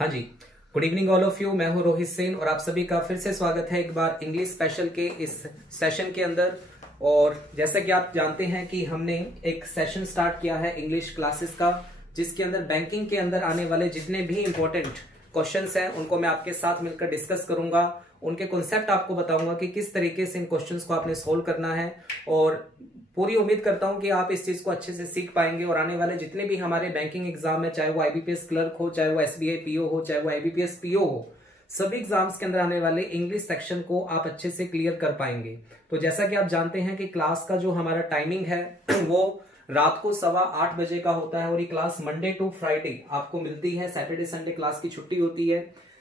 हाँ जी, good evening all of you. मैं हूं रोहित सेन और आप सभी का फिर से स्वागत है एक बार इंग्लिश स्पेशल के इस सेशन के अंदर। और जैसा कि आप जानते हैं कि हमने एक सेशन स्टार्ट किया है इंग्लिश क्लासेस का, जिसके अंदर बैंकिंग के अंदर आने वाले जितने भी इंपॉर्टेंट क्वेश्चंस हैं उनको मैं आपके साथ मिलकर डिस्कस करूंगा। उनके कॉन्सेप्ट आपको बताऊंगा कि किस तरीके से इन क्वेश्चंस को आपने सोल्व करना है, और पूरी उम्मीद करता हूं कि आप इस चीज को अच्छे से सीख पाएंगे और आने वाले जितने भी हमारे बैंकिंग एग्जाम है, चाहे वो आईबीपीएस क्लर्क हो, चाहे वो एसबीआई पीओ हो, चाहे वो आईबीपीएस पीओ हो, सभी एग्जाम्स के अंदर आने वाले इंग्लिश सेक्शन को आप अच्छे से क्लियर कर पाएंगे। तो जैसा कि आप जानते हैं कि क्लास का जो हमारा टाइमिंग है वो रात को 8:15 बजे का होता है और ये क्लास मंडे टू फ्राइडे आपको मिलती है। सैटरडे संडे क्लास की छुट्टी होती है,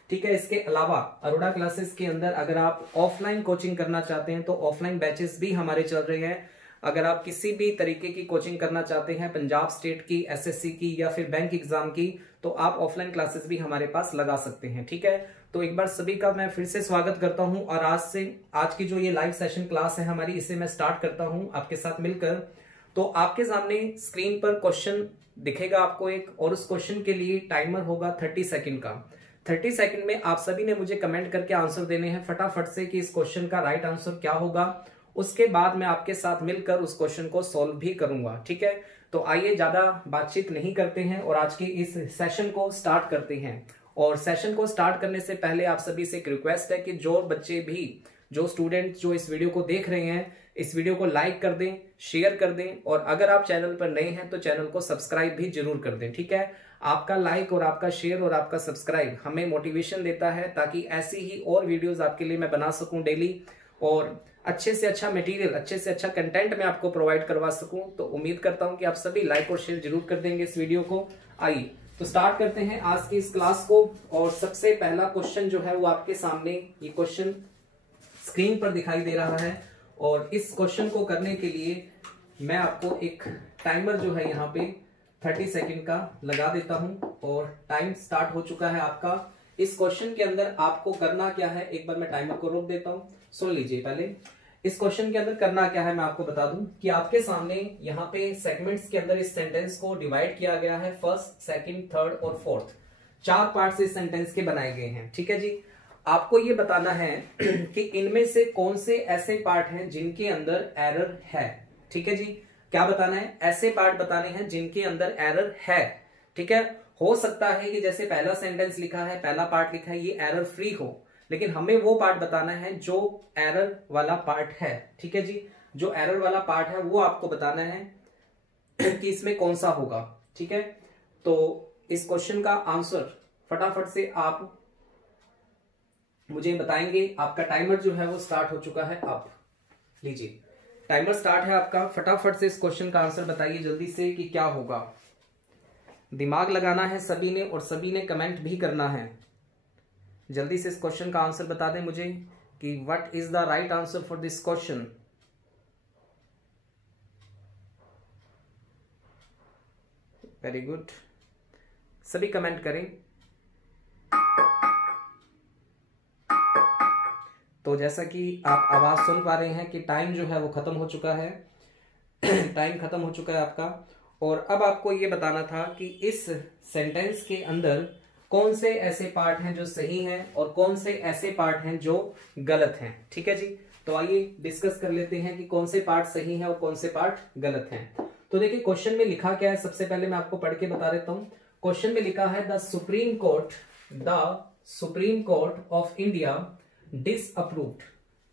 ठीक है। इसके अलावा अरोड़ा क्लासेस के अंदर अगर आप ऑफलाइन कोचिंग करना चाहते हैं तो ऑफलाइन बैचेस भी हमारे चल रहे हैं। अगर आप किसी भी तरीके की कोचिंग करना चाहते हैं, पंजाब स्टेट की, एसएससी की या फिर बैंक एग्जाम की, तो आप ऑफलाइन क्लासेस भी हमारे पास लगा सकते हैं, ठीक है। तो एक बार सभी का मैं फिर से स्वागत करता हूं और आज की जो ये लाइव सेशन क्लास है हमारी, इसे मैं स्टार्ट करता हूं आपके साथ मिलकर। तो आपके सामने स्क्रीन पर क्वेश्चन दिखेगा आपको एक, और उस क्वेश्चन के लिए टाइमर होगा 30 सेकंड का। 30 सेकंड में आप सभी ने मुझे कमेंट करके आंसर देने हैं फटाफट से कि इस क्वेश्चन का राइट आंसर क्या होगा। उसके बाद मैं आपके साथ मिलकर उस क्वेश्चन को सॉल्व भी करूंगा, ठीक है। तो आइए ज्यादा बातचीत नहीं करते हैं और आज की इस सेशन को स्टार्ट करते हैं। और सेशन को स्टार्ट करने से पहले आप सभी से एक रिक्वेस्ट है कि जो बच्चे भी, जो स्टूडेंट जो इस वीडियो को देख रहे हैं, इस वीडियो को लाइक कर दें, शेयर कर दें, और अगर आप चैनल पर नए हैं तो चैनल को सब्सक्राइब भी जरूर कर दें, ठीक है। आपका लाइक और आपका शेयर और आपका सब्सक्राइब हमें मोटिवेशन देता है ताकि ऐसी ही और वीडियोस आपके लिए मैं बना सकूं डेली, और अच्छे से अच्छा मटेरियल, अच्छे से अच्छा कंटेंट मैं आपको प्रोवाइड करवा सकूं। तो उम्मीद करता हूं कि आप सभी लाइक और शेयर जरूर कर देंगे इस वीडियो को। आइए तो स्टार्ट करते हैं आज की इस क्लास को। और सबसे पहला क्वेश्चन जो है वो आपके सामने ये क्वेश्चन स्क्रीन पर दिखाई दे रहा है, और इस क्वेश्चन को करने के लिए मैं आपको एक टाइमर जो है यहाँ पे 30 सेकंड का लगा देता हूं, और टाइम स्टार्ट हो चुका है आपका। इस क्वेश्चन के अंदर आपको करना क्या है, एक बार मैं टाइमर को रोक देता हूं, सुन लीजिए पहले। इस क्वेश्चन के अंदर करना क्या है मैं आपको बता दूं कि आपके सामने यहाँ पे सेगमेंट्स के अंदर इस सेंटेंस को डिवाइड किया गया है। फर्स्ट, सेकंड, थर्ड और फोर्थ, 4 पार्ट्स इस सेंटेंस के बनाए गए हैं, ठीक है जी। आपको ये बताना है कि इनमें से कौन से ऐसे पार्ट हैं जिनके अंदर एरर है, ठीक है जी। क्या बताना है? ऐसे पार्ट बताने हैं जिनके अंदर एरर है, ठीक है। हो सकता है कि जैसे पहला सेंटेंस लिखा है, पहला पार्ट लिखा है, ये एरर फ्री हो, लेकिन हमें वो पार्ट बताना है जो एरर वाला पार्ट है, ठीक है जी। जो एरर वाला पार्ट है वो आपको बताना है कि इसमें कौन सा होगा, ठीक है। तो इस क्वेश्चन का आंसर फटाफट से आप मुझे बताएंगे। आपका टाइमर जो है वो स्टार्ट हो चुका है। आप लीजिए, टाइमर स्टार्ट है आपका। फटाफट से इस क्वेश्चन का आंसर बताइए जल्दी से कि क्या होगा। दिमाग लगाना है सभी ने, और सभी ने कमेंट भी करना है। जल्दी से इस क्वेश्चन का आंसर बता दें मुझे कि what is the right answer for this question. Very good, सभी कमेंट करें। तो जैसा कि आप आवाज सुन पा रहे हैं कि टाइम जो है वो खत्म हो चुका है टाइम खत्म हो चुका है आपका। और अब आपको ये बताना था कि इस सेंटेंस के अंदर कौन से ऐसे पार्ट हैं जो सही हैं और कौन से ऐसे पार्ट हैं जो गलत हैं, ठीक है जी। तो आइए डिस्कस कर लेते हैं कि कौन से पार्ट सही हैं और कौन से पार्ट गलत हैं। तो देखिए क्वेश्चन में लिखा क्या है, सबसे पहले मैं आपको पढ़ के बता देता हूं। क्वेश्चन में लिखा है the supreme court of India disapproved,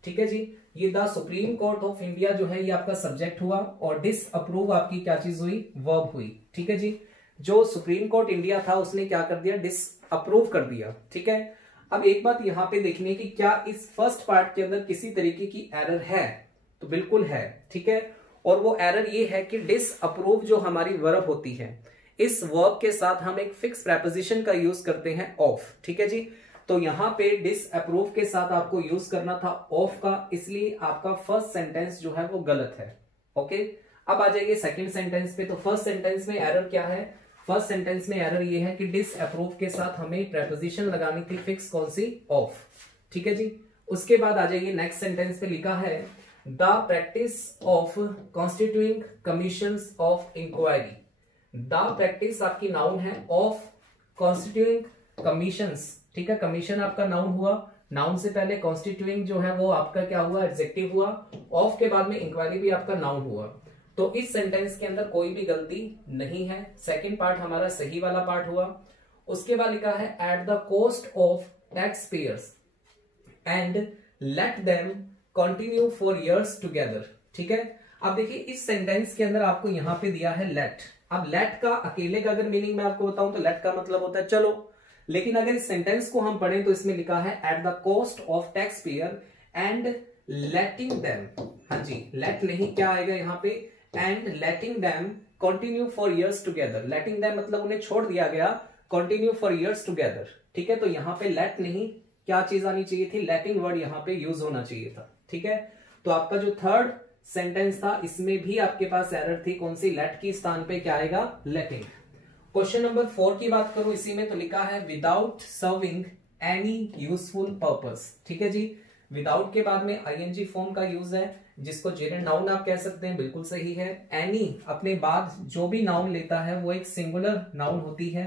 ठीक है जी। ये the supreme court of India जो है ये आपका सब्जेक्ट हुआ, और डिसअप्रूव आपकी क्या चीज हुई, वर्ब हुई, ठीक है जी। जो सुप्रीम कोर्ट इंडिया था उसने क्या कर दिया, डिसअप्रूव कर दिया, ठीक है। अब एक बात यहां पे देखनी है कि क्या इस फर्स्ट पार्ट के अंदर किसी तरीके की एरर है, तो बिल्कुल है, ठीक है। और वो एरर ये है कि डिसअप्रूव जो हमारी वर्ब होती है, इस वर्ब के साथ हम एक फिक्स प्रेपोजिशन का यूज करते हैं, ऑफ, ठीक है जी। तो यहां पे डिसअप्रूव के साथ आपको यूज करना था ऑफ का, इसलिए आपका फर्स्ट सेंटेंस जो है वो गलत है, ओके। अब आ जाइए सेकंड सेंटेंस पे। तो फर्स्ट सेंटेंस में एरर क्या है, फर्स्ट सेंटेंस में एरर ये है कि डिसअप्रूव के साथ हमें प्रेपोजिशन लगानी थी फिक्स, कौन सी, ऑफ, ठीक है जी। उसके बाद आ जाइए नेक्स्ट सेंटेंस पे लिखा है the practice of constituting commissions of inquiry. The practice आपकी नाउन है, ऑफ कॉन्स्टिट्यूइंग कमीशंस, ठीक है, कमीशन आपका नाउन हुआ, नाउन से पहले कॉन्स्टिट्यूइंग जो है वो आपका क्या हुआ, एडजेक्टिव हुआ, ऑफ के बाद में इंक्वायरी भी आपका नाउन हुआ। तो इस सेंटेंस के अंदर कोई भी गलती नहीं है, सेकंड पार्ट हमारा सही वाला पार्ट हुआ। उसके बाद लिखा है at the cost of tax payers and let them continue for years together, ठीक है। अब देखिए इस सेंटेंस के अंदर आपको यहां पे दिया है लेट। अब लेट का अकेले का अगर मीनिंग मैं आपको बताऊं तो लेट का मतलब होता है चलो, लेकिन अगर इस सेंटेंस को हम पढ़ें तो इसमें लिखा है at the cost of tax payer and letting them, हाँ जी, लेट नहीं क्या आएगा यहाँ पे, and letting them continue for years together. Letting them मतलब उन्हें छोड़ दिया गया, कंटिन्यू फॉर इयर्स टुगेदर, ठीक है। तो यहाँ पे लेट नहीं क्या चीज आनी चाहिए थी, लेटिंग वर्ड यहाँ पे यूज होना चाहिए था, ठीक है। तो आपका जो थर्ड सेंटेंस था इसमें भी आपके पास एरर थी, कौन सी, लेट की स्थान पे क्या आएगा, लेटिंग। क्वेश्चन नंबर 4 की बात करूं इसी में, तो लिखा है without serving any useful purpose, ठीक है जी। विदाउट के बाद में आईएनजी फॉर्म का यूज है, जिसको जेरेंट नाउन आप कह सकते हैं, बिल्कुल सही है। एनी अपने बाद जो भी नाउन लेता है वो एक सिंगुलर नाउन होती है,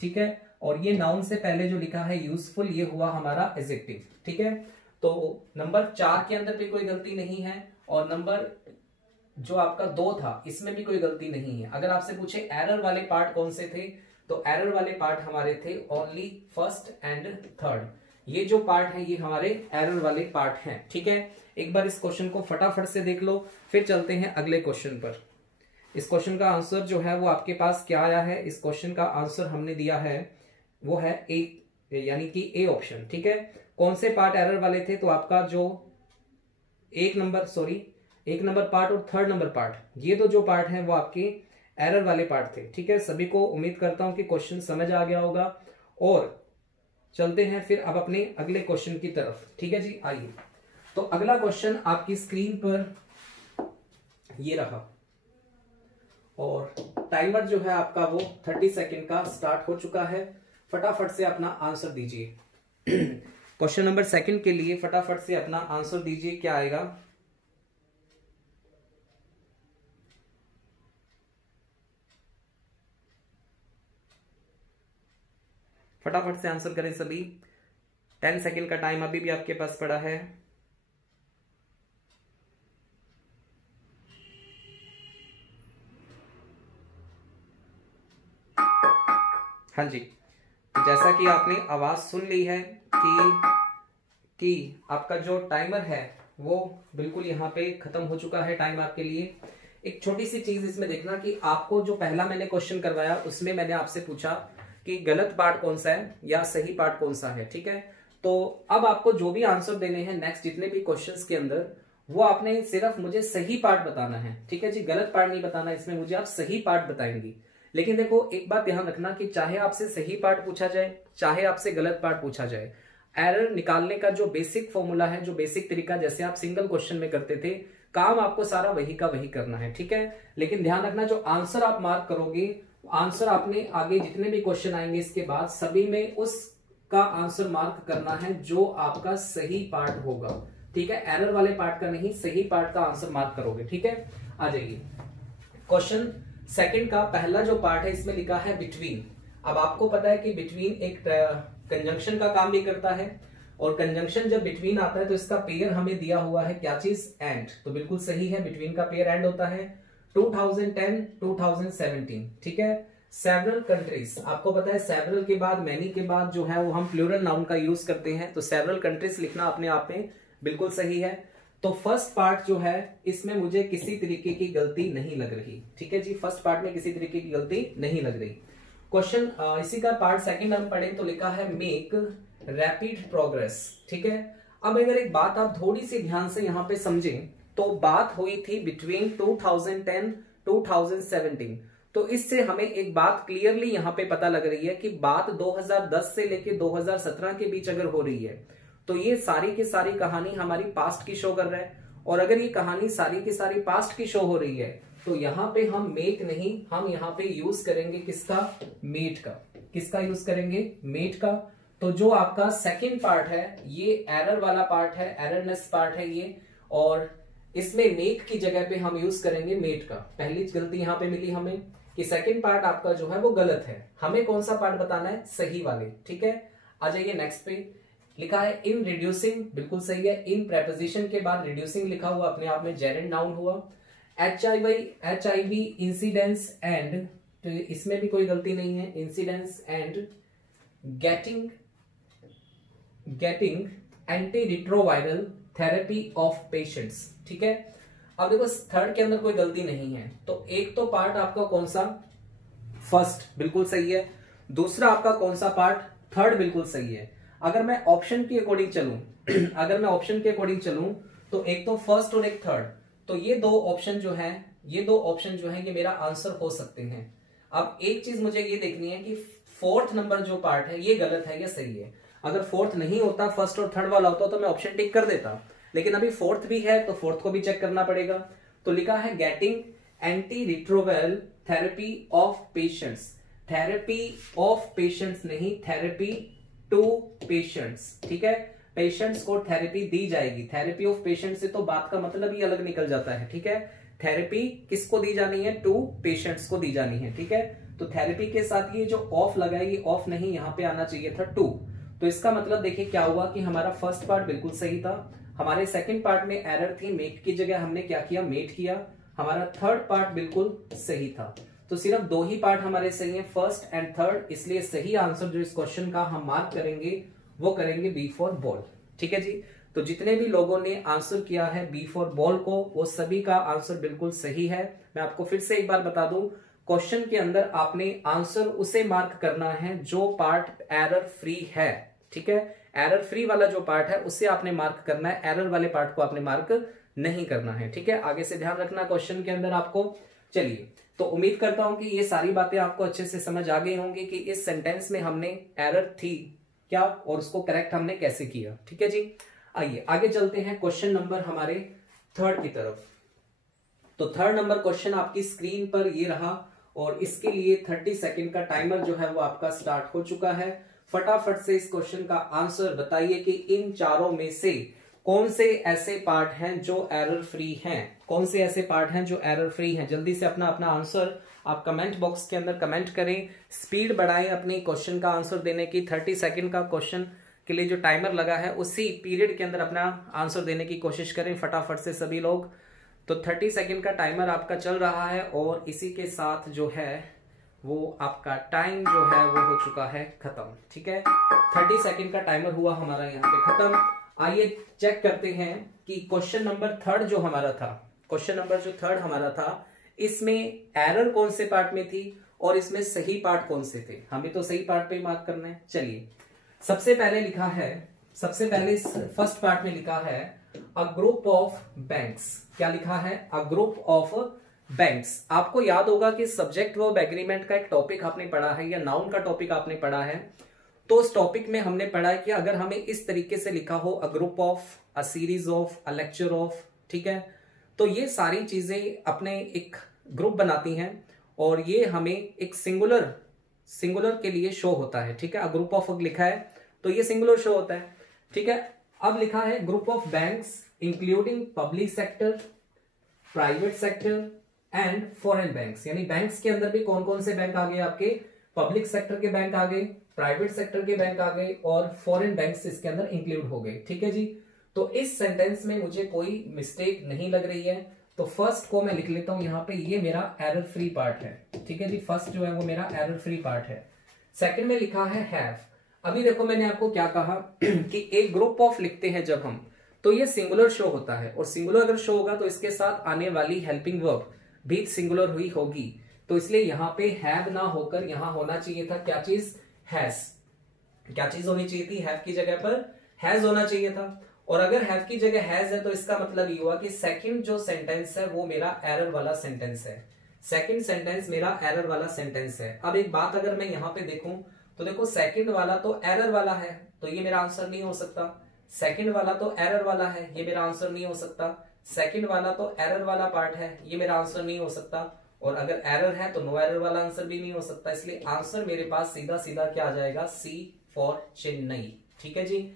ठीक है। और ये नाउन से पहले जो लिखा है यूजफुल, ये हुआ हमारा एडजेक्टिव, ठीक है। तो नंबर 4 के अंदर भी कोई गलती नहीं है, और नंबर जो आपका 2 था इसमें भी कोई गलती नहीं है। अगर आपसे पूछे एरर वाले पार्ट कौन से थे, तो एरर वाले पार्ट हमारे थे ओनली फर्स्ट एंड थर्ड, ये जो पार्ट है ये हमारे एरर वाले पार्ट हैं, ठीक है। एक बार इस क्वेश्चन को फटाफट से देख लो, फिर चलते हैं अगले क्वेश्चन पर। इस क्वेश्चन का आंसर जो है वो आपके पास क्या आया है, इस क्वेश्चन का आंसर हमने दिया है वो है ए, यानी कि ए ऑप्शन, ठीक है। कौन से पार्ट एरर वाले थे, तो आपका जो एक नंबर पार्ट और थर्ड नंबर पार्ट, ये तो जो पार्ट है वो आपके एरर वाले पार्ट थे, ठीक है। सभी को उम्मीद करता हूं कि क्वेश्चन समझ आ गया होगा, और चलते हैं फिर अब अपने अगले क्वेश्चन की तरफ, ठीक है जी। आइए, तो अगला क्वेश्चन आपकी स्क्रीन पर ये रहा, और टाइमर जो है आपका वो 30 सेकेंड का स्टार्ट हो चुका है। फटाफट से अपना आंसर दीजिए। क्वेश्चन नंबर 2 के लिए फटाफट से अपना आंसर दीजिए, क्या आएगा। फटाफट से आंसर करें सभी, 10 सेकेंड का टाइम अभी भी आपके पास पड़ा है। हाँ जी, तो जैसा कि आपने आवाज सुन ली है कि आपका जो टाइमर है वो बिल्कुल यहाँ पे खत्म हो चुका है टाइम आपके लिए। एक छोटी सी चीज इसमें देखना कि आपको जो पहला मैंने क्वेश्चन करवाया उसमें मैंने आपसे पूछा कि गलत पार्ट कौन सा है या सही पार्ट कौन सा है, ठीक है। तो अब आपको जो भी आंसर देने हैं नेक्स्ट जितने भी क्वेश्चंस के अंदर, वो आपने सिर्फ मुझे सही पार्ट बताना है, ठीक है जी, गलत पार्ट नहीं बताना, इसमें मुझे आप सही पार्ट बताएंगी। लेकिन देखो एक बात ध्यान रखना कि चाहे आपसे सही पार्ट पूछा जाए चाहे आपसे गलत पार्ट पूछा जाए, एरर निकालने का जो बेसिक फॉर्मूला है, जो बेसिक तरीका जैसे आप सिंगल क्वेश्चन में करते थे, काम आपको सारा वही का वही करना है, ठीक है। लेकिन ध्यान रखना जो आंसर आप मार्क करोगे, आंसर आपने आगे जितने भी क्वेश्चन आएंगे इसके बाद सभी में उसका आंसर मार्क करना है जो आपका सही पार्ट होगा, ठीक है। एरर वाले पार्ट का नहीं, सही पार्ट का आंसर मार्क करोगे, ठीक है। आ जाइए, क्वेश्चन 2 का पहला जो पार्ट है इसमें लिखा है बिटवीन। अब आपको पता है कि बिटवीन एक कंजंक्शन का काम भी करता है, और कंजंक्शन जब बिटवीन आता है तो इसका पेयर हमें दिया हुआ है क्या चीज, एंड। तो बिल्कुल सही है, बिटवीन का पेयर एंड होता है। 2010 2017, ठीक है। सेवरल कंट्रीज, आपको पता है सेवरल के बाद मैनी के बाद जो है वो हम प्लूरल नाउन का यूज करते हैं, तो सेवरल कंट्रीज लिखना अपने आप में बिल्कुल सही है। तो फर्स्ट पार्ट जो है इसमें मुझे किसी तरीके की गलती नहीं लग रही, ठीक है जी, फर्स्ट पार्ट में किसी तरीके की गलती नहीं लग रही। क्वेश्चन इसी का पार्ट 2 हम पढ़ें तो लिखा है मेक रैपिड प्रोग्रेस, ठीक है। अब अगर एक बात आप थोड़ी सी ध्यान से यहाँ पे समझें, तो बात हुई थी बिटवीन 2010 2017, तो इससे हमें एक बात क्लियरली यहाँ पे पता लग रही है कि बात 2010 से लेके 2017 के बीच अगर हो रही है तो ये सारी की सारी कहानी हमारी पास्ट की शो कर रहा है। और अगर ये कहानी सारी की सारी पास्ट की शो हो रही है तो यहाँ पे हम मेक नहीं, हम यहाँ पे यूज करेंगे किसका, मेट का। किसका यूज करेंगे, मेट का। तो जो आपका सेकंड पार्ट है ये एरर वाला पार्ट है, एररनेस पार्ट है ये, और इसमें मेक की जगह पे हम यूज करेंगे मेट का। पहली गलती यहाँ पे मिली हमें कि सेकंड पार्ट आपका जो है वो गलत है, हमें कौन सा पार्ट बताना है, सही वाले। ठीक है, आ जाइए नेक्स्ट पे। लिखा है इन रिड्यूसिंग, बिल्कुल सही है। इन प्रेपोजिशन के बाद रिड्यूसिंग लिखा हुआ अपने आप में जेरेंड नाउन हुआ। HIV इंसिडेंस एंड, तो इसमें भी कोई गलती नहीं है, incidence and getting anti retroviral therapy of patients. ठीक है, अब देखो थर्ड के अंदर कोई गलती नहीं है, तो एक तो पार्ट आपका कौन सा, फर्स्ट बिल्कुल सही है, दूसरा आपका कौन सा पार्ट, थर्ड बिल्कुल सही है। अगर मैं ऑप्शन के अकॉर्डिंग चलूं अगर मैं ऑप्शन के अकॉर्डिंग चलूं तो एक तो फर्स्ट और एक थर्ड, तो ये दो ऑप्शन जो है ये मेरा आंसर हो सकते हैं। अब एक चीज मुझे ये देखनी है कि फोर्थ नंबर जो पार्ट है ये गलत है या सही है। अगर फोर्थ नहीं होता, फर्स्ट और थर्ड वाला होता तो मैं ऑप्शन टिक कर देता, लेकिन अभी फोर्थ भी है तो फोर्थ को भी चेक करना पड़ेगा। तो लिखा है getting anti retroviral therapy of patients, therapy of patients नहीं, थेरेपी टू पेशेंट्स। ठीक है, पेशेंट्स को थेरेपी दी जाएगी, थेरेपी ऑफ पेशेंट्स से तो बात का मतलब ही अलग निकल जाता है। ठीक है, थेरेपी किसको दी जानी है, टू पेशेंट्स को दी जानी है। ठीक है, तो थेरेपी के साथ ये जो ऑफ लगा है, ये ऑफ नहीं, यहां पे आना चाहिए था टू। तो इसका मतलब देखिए क्या हुआ कि हमारा फर्स्ट पार्ट बिल्कुल सही था, हमारे सेकंड पार्ट में एरर थी, मेक की जगह हमने क्या किया, मेट किया। हमारा थर्ड पार्ट बिल्कुल सही था, तो सिर्फ दो ही पार्ट हमारे सही हैं, फर्स्ट एंड थर्ड। इसलिए सही आंसर जो इस क्वेश्चन का हम मार्क करेंगे वो करेंगे बी फॉर बॉल। ठीक है जी, तो जितने भी लोगों ने आंसर किया है बी फॉर बॉल को, वो सभी का आंसर बिल्कुल सही है। मैं आपको फिर से एक बार बता दूं, क्वेश्चन के अंदर आपने आंसर उसे मार्क करना है जो पार्ट एरर फ्री है। ठीक है, एरर फ्री वाला जो पार्ट है उसे आपने मार्क करना है, एरर वाले पार्ट को आपने मार्क नहीं करना है। ठीक है, आगे से ध्यान रखना क्वेश्चन के अंदर आपको। चलिए, तो उम्मीद करता हूं कि ये सारी बातें आपको अच्छे से समझ आ गई होंगी कि इस सेंटेंस में हमने एरर थी क्या और उसको करेक्ट हमने कैसे किया। ठीक है जी, आइए आगे चलते हैं क्वेश्चन नंबर हमारे थर्ड की तरफ। तो थर्ड नंबर क्वेश्चन आपकी स्क्रीन पर ये रहा और इसके लिए 30 सेकंड का टाइमर जो है वो आपका स्टार्ट हो चुका है। फटाफट से इस क्वेश्चन का आंसर बताइए कि इन चारों में से कौन से ऐसे पार्ट हैं जो एरर फ्री हैं, कौन से ऐसे पार्ट हैं जो एरर फ्री हैं। जल्दी से अपना अपना आंसर आप कमेंट बॉक्स के अंदर कमेंट करें, स्पीड बढ़ाएं अपनी क्वेश्चन का आंसर देने की। 30 सेकंड का क्वेश्चन के लिए जो टाइमर लगा है उसी पीरियड के अंदर अपना आंसर देने की कोशिश करें फटाफट से सभी लोग। तो 30 सेकंड का टाइमर आपका चल रहा है और इसी के साथ जो है वो आपका टाइम जो है वो हो चुका है खत्म। ठीक है, 30 सेकंड का टाइमर हुआ हमारा यहाँ पे खत्म। आइए चेक करते हैं कि क्वेश्चन नंबर थर्ड जो हमारा था, क्वेश्चन नंबर जो थर्ड हमारा था, इसमें एरर कौन से पार्ट में थी और इसमें सही पार्ट कौन से थे। हमें तो सही पार्ट पे ही मार्क करना है। चलिए, सबसे पहले लिखा है, सबसे पहले फर्स्ट पार्ट में लिखा है अ ग्रुप ऑफ बैंक्स। क्या लिखा है, अ ग्रुप ऑफ बैंक्स। आपको याद होगा कि सब्जेक्ट वर्ब एग्रीमेंट का एक टॉपिक आपने पढ़ा है या नाउन का टॉपिक आपने पढ़ा है। तो उस टॉपिक में हमने पढ़ा है कि अगर हमें इस तरीके से लिखा हो a group of, a series of, a lecture of, ठीक है, तो ये सारी चीजें अपने एक ग्रुप बनाती हैं और ये हमें एक सिंगुलर के लिए शो होता है। ठीक है, अ ग्रुप ऑफ लिखा है तो ये सिंगुलर शो होता है। ठीक है, अब लिखा है group of banks including public sector, private sector and foreign banks. यानी बैंक्स के अंदर भी कौन कौन से बैंक आ गए आपके, पब्लिक सेक्टर के बैंक आ गए, प्राइवेट सेक्टर के बैंक आ गए और फॉरेन बैंक्स इसके अंदर इंक्लूड हो गए। ठीक है जी, तो इस सेंटेंस में मुझे कोई मिस्टेक नहीं लग रही है, तो फर्स्ट को मैं लिख लेता हूं यहाँ पे, ये मेरा एरर फ्री पार्ट है। ठीक है जी, फर्स्ट जो है वो मेरा एरर फ्री पार्ट है। सेकंड में लिखा है हैव। अभी देखो मैंने आपको क्या कहा कि एक ग्रुप ऑफ लिखते हैं जब हम, तो ये सिंगुलर शो होता है और सिंगुलर अगर शो होगा तो इसके साथ आने वाली हेल्पिंग वर्ब भी सिंगुलर हुई होगी। तो इसलिए यहाँ पे हैव ना होकर यहाँ होना चाहिए था क्या चीज, हैज। क्या चीज होनी चाहिए थी, हैव की जगह पर हैज होना चाहिए था। और अगर हैव की जगह हैज है तो इसका मतलब ये हुआ कि सेकंड जो सेंटेंस है वो मेरा एरर वाला सेंटेंस है। सेकंड सेंटेंस मेरा एरर वाला सेंटेंस है। अब एक बात अगर मैं यहाँ पे देखूं तो देखो सेकंड वाला तो एरर वाला है तो ये मेरा आंसर नहीं हो सकता। सेकंड वाला तो एरर वाला है, ये मेरा आंसर नहीं हो सकता। सेकंड वाला तो एरर वाला पार्ट है, ये मेरा आंसर नहीं हो सकता। और अगर एरर है तो नो एरर वाला आंसर भी नहीं हो सकता। इसलिए आंसर मेरे पास सीधा सीधा क्या आ जाएगा, सी फॉर चेन्नई। ठीक है जी,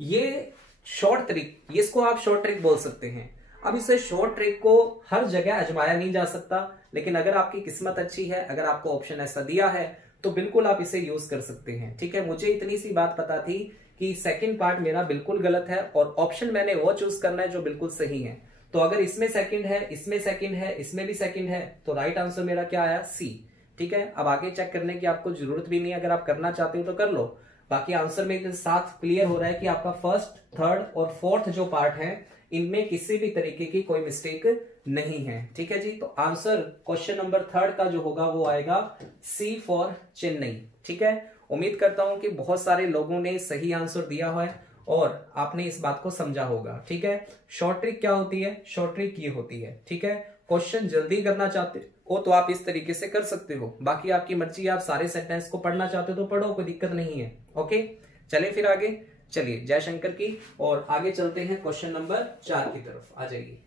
ये शॉर्ट ट्रिक, इसको आप शॉर्ट ट्रिक बोल सकते हैं। अब इसे शॉर्ट ट्रिक को हर जगह आजमाया नहीं जा सकता, लेकिन अगर आपकी किस्मत अच्छी है, अगर आपको ऑप्शन ऐसा दिया है तो बिल्कुल आप इसे यूज कर सकते हैं। ठीक है, मुझे इतनी सी बात पता थी कि सेकंड पार्ट मेरा बिल्कुल गलत है और ऑप्शन मैंने वो चूज करना है जो बिल्कुल सही है। तो अगर इसमें सेकंड है, इसमें सेकंड है, इसमें भी सेकंड है, तो राइट आंसर मेरा क्या आया? सी। ठीक है, अब आगे चेक करने की आपको जरूरत भी नहीं है, अगर आप करना चाहते हो तो कर लो। बाकी आंसर में के साथ क्लियर हो रहा है कि आपका फर्स्ट, थर्ड और फोर्थ जो पार्ट है इनमें किसी भी तरीके की कोई मिस्टेक नहीं है। ठीक है जी, तो आंसर क्वेश्चन नंबर थर्ड का जो होगा वो आएगा सी फॉर चेन्नई। ठीक है, उम्मीद करता हूं कि बहुत सारे लोगों ने सही आंसर दिया है और आपने इस बात को समझा होगा। ठीक है, शॉर्ट ट्रिक क्या होती है? शॉर्ट ट्रिक ये होती है, ठीक है, क्वेश्चन जल्दी करना चाहते हो तो आप इस तरीके से कर सकते हो, बाकी आपकी मर्जी, आप सारे सेंटेंस को पढ़ना चाहते हो तो पढ़ो, कोई दिक्कत नहीं है। ओके, चले फिर आगे, चलिए जय शंकर की। और आगे चलते हैं क्वेश्चन नंबर 4 की तरफ, आ जाइए।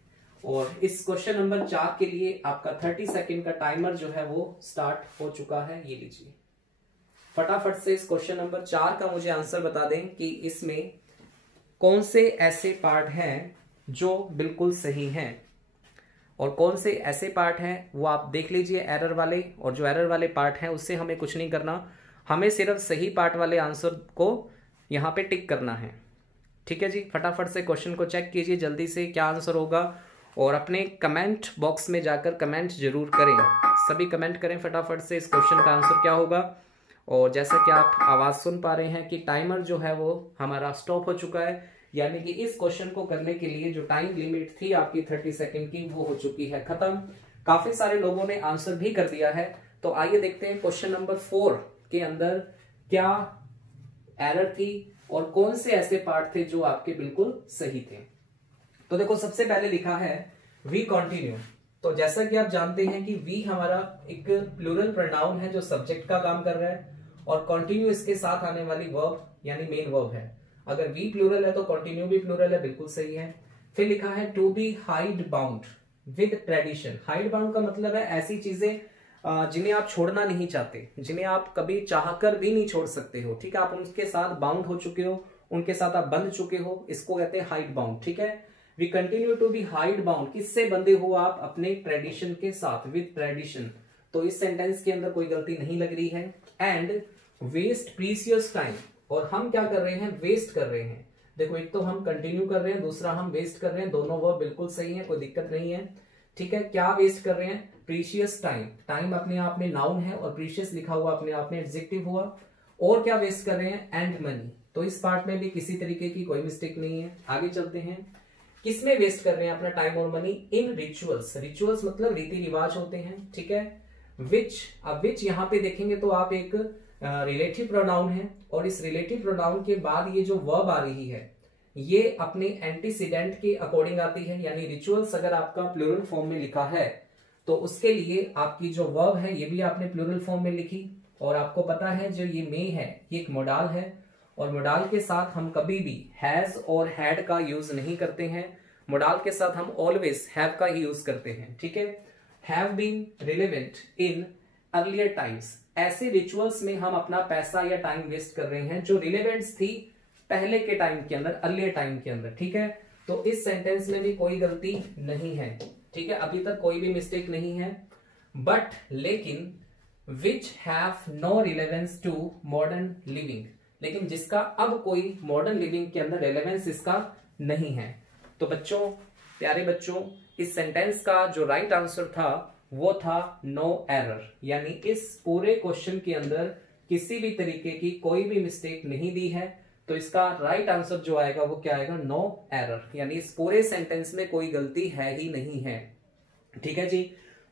और इस क्वेश्चन नंबर 4 के लिए आपका 30 सेकेंड का टाइमर जो है वो स्टार्ट हो चुका है, ये लीजिए। फटाफट से इस क्वेश्चन नंबर 4 का मुझे आंसर बता दें कि इसमें कौन से ऐसे पार्ट हैं जो बिल्कुल सही हैं और कौन से ऐसे पार्ट हैं वो आप देख लीजिए एरर वाले। और जो एरर वाले पार्ट हैं उससे हमें कुछ नहीं करना, हमें सिर्फ सही पार्ट वाले आंसर को यहाँ पे टिक करना है। ठीक है जी, फटाफट से क्वेश्चन को चेक कीजिए जल्दी से क्या आंसर होगा और अपने कमेंट बॉक्स में जाकर कमेंट जरूर करें, सभी कमेंट करें फटाफट से इस क्वेश्चन का आंसर क्या होगा। और जैसा कि आप आवाज सुन पा रहे हैं कि टाइमर जो है वो हमारा स्टॉप हो चुका है, यानी कि इस क्वेश्चन को करने के लिए जो टाइम लिमिट थी आपकी 30 सेकंड की वो हो चुकी है खत्म। काफी सारे लोगों ने आंसर भी कर दिया है, तो आइए देखते हैं क्वेश्चन नंबर 4 के अंदर क्या एरर थी और कौन से ऐसे पार्ट थे जो आपके बिल्कुल सही थे। तो देखो, सबसे पहले लिखा है वी कंटिन्यू। तो जैसा कि आप जानते हैं कि वी हमारा एक प्लूरल प्रोनाउन है जो सब्जेक्ट का काम कर रहा है और कंटिन्यू इसके साथ आने वाली वर्ब यानी मेन वर्ब है। अगर वी प्लूरल है तो कंटिन्यू भी प्लूरल है, बिल्कुल सही है। फिर लिखा है to be hidebound with tradition. Hidebound का मतलब है ऐसी चीजें जिन्हें आप छोड़ना नहीं चाहते, जिन्हें आप कभी चाहकर भी नहीं छोड़ सकते हो। ठीक है, आप उनके साथ बाउंड हो चुके हो, उनके साथ आप बंध चुके हो, इसको कहते हैं हाइड बाउंड। ठीक है, we continue to be hidebound, किससे बंधे हो आप? अपने ट्रेडिशन के साथ, विद ट्रेडिशन। तो इस सेंटेंस के अंदर कोई गलती नहीं लग रही है। एंड वेस्ट प्रीसियस टाइम, और हम क्या कर रहे हैं? वेस्ट कर रहे हैं। देखो, एक तो हम कंटिन्यू कर रहे हैं, दूसरा हम वेस्ट कर रहे हैं, दोनों वर्ब बिल्कुल सही है, कोई दिक्कत नहीं है। ठीक है, क्या वेस्ट कर रहे हैं? Precious time. टाइम अपने आप में नाउन है और प्रीशियस लिखा हुआ अपने आप में एडजेक्टिव हुआ। और क्या वेस्ट कर रहे हैं? And money. तो इस पार्ट में भी किसी तरीके की कोई मिस्टेक नहीं है। आगे चलते हैं, किसमें वेस्ट कर रहे हैं अपना टाइम और मनी? इन रिचुअल्स। रिचुअल्स मतलब रीति रिवाज होते हैं। ठीक है, विच। अब विच यहाँ पे देखेंगे तो आप एक रिलेटिव प्रोनाउन है और इस रिलेटिव प्रोनाउन के बाद ये जो वर्ब आ रही है ये अपने एंटीसीडेंट के अकॉर्डिंग आती है, यानी रिचुअल्स अगर आपका प्लूरल फॉर्म में लिखा है तो उसके लिए आपकी जो वर्ब है ये भी आपने प्लूरल फॉर्म में लिखी। और आपको पता है जो ये मे है ये एक मोडाल है और मोडाल के साथ हम कभी भी हैज और हैड का यूज नहीं करते हैं। मोडाल के साथ हम ऑलवेज हैव का ही यूज करते हैं। ठीक है, have been relevant in earlier times. ऐसे रिचुअल्स में हम अपना पैसा या टाइम वेस्ट कर रहे हैं जो रिलेवेंट्स थी पहले के टाइम के अंदर, अर्लियर टाइम के अंदर। ठीक है, तो इस सेंटेंस में भी कोई गलती नहीं है। ठीक है, अभी तक कोई भी मिस्टेक नहीं है। बट लेकिन which have no relevance to modern living, लेकिन जिसका अब कोई मॉडर्न लिविंग के अंदर रेलेवेंस इसका नहीं है। तो बच्चों, प्यारे बच्चों, इस सेंटेंस का जो राइट आंसर था वो था नो एरर, यानी इस पूरे क्वेश्चन के अंदर किसी भी तरीके की कोई भी मिस्टेक नहीं दी है। तो इसका राइट आंसर जो आएगा वो क्या आएगा? नो एरर, यानी इस पूरे सेंटेंस में कोई गलती है ही नहीं है। ठीक है जी,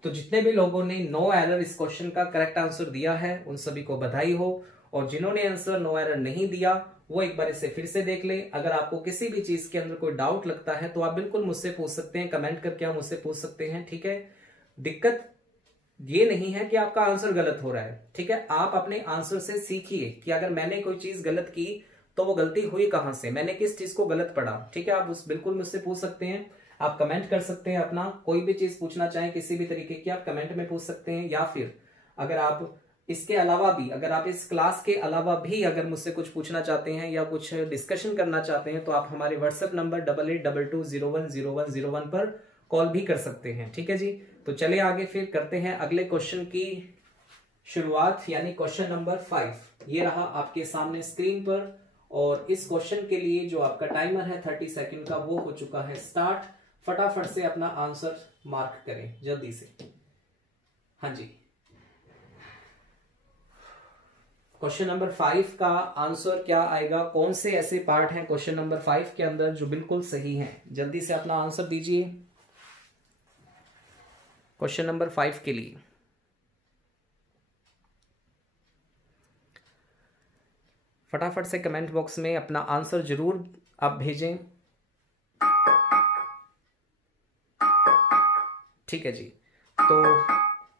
तो जितने भी लोगों ने नो एरर इस क्वेश्चन का करेक्ट आंसर दिया है उन सभी को बधाई हो। और जिन्होंने आंसर नो एरर नहीं दिया वो एक बार इसे फिर से देख ले। अगर आपको किसी भी चीज के अंदर कोई डाउट लगता है तो आप बिल्कुल मुझसे पूछ सकते हैं, कमेंट करके आप मुझसे पूछ सकते हैं। ठीक है, दिक्कत ये नहीं है कि आपका आंसर गलत हो रहा है। ठीक है, आप अपने आंसर से सीखिए कि अगर मैंने कोई चीज गलत की तो वो गलती हुई कहां से, मैंने किस चीज को गलत पढ़ा। ठीक है, आप उस बिल्कुल मुझसे पूछ सकते हैं, आप कमेंट कर सकते हैं, अपना कोई भी चीज पूछना चाहें किसी भी तरीके की आप कमेंट में पूछ सकते हैं। या फिर अगर आप इसके अलावा भी अगर आप इस क्लास के अलावा भी अगर मुझसे कुछ पूछना चाहते हैं या कुछ डिस्कशन करना चाहते हैं तो आप हमारे व्हाट्सएप नंबर 8822010101 पर कॉल भी कर सकते हैं। ठीक है जी, तो चलिए आगे फिर करते हैं अगले क्वेश्चन की शुरुआत, यानी क्वेश्चन नंबर 5 ये रहा आपके सामने स्क्रीन पर। और इस क्वेश्चन के लिए जो आपका टाइमर है 30 सेकंड का वो हो चुका है स्टार्ट। फटाफट से अपना आंसर मार्क करें जल्दी से। हाँ जी, क्वेश्चन नंबर 5 का आंसर क्या आएगा? कौन से ऐसे पार्ट हैं क्वेश्चन नंबर 5 के अंदर जो बिल्कुल सही हैं? जल्दी से अपना आंसर दीजिए क्वेश्चन नंबर 5 के लिए। फटाफट से कमेंट बॉक्स में अपना आंसर जरूर आप भेजें। ठीक है जी, तो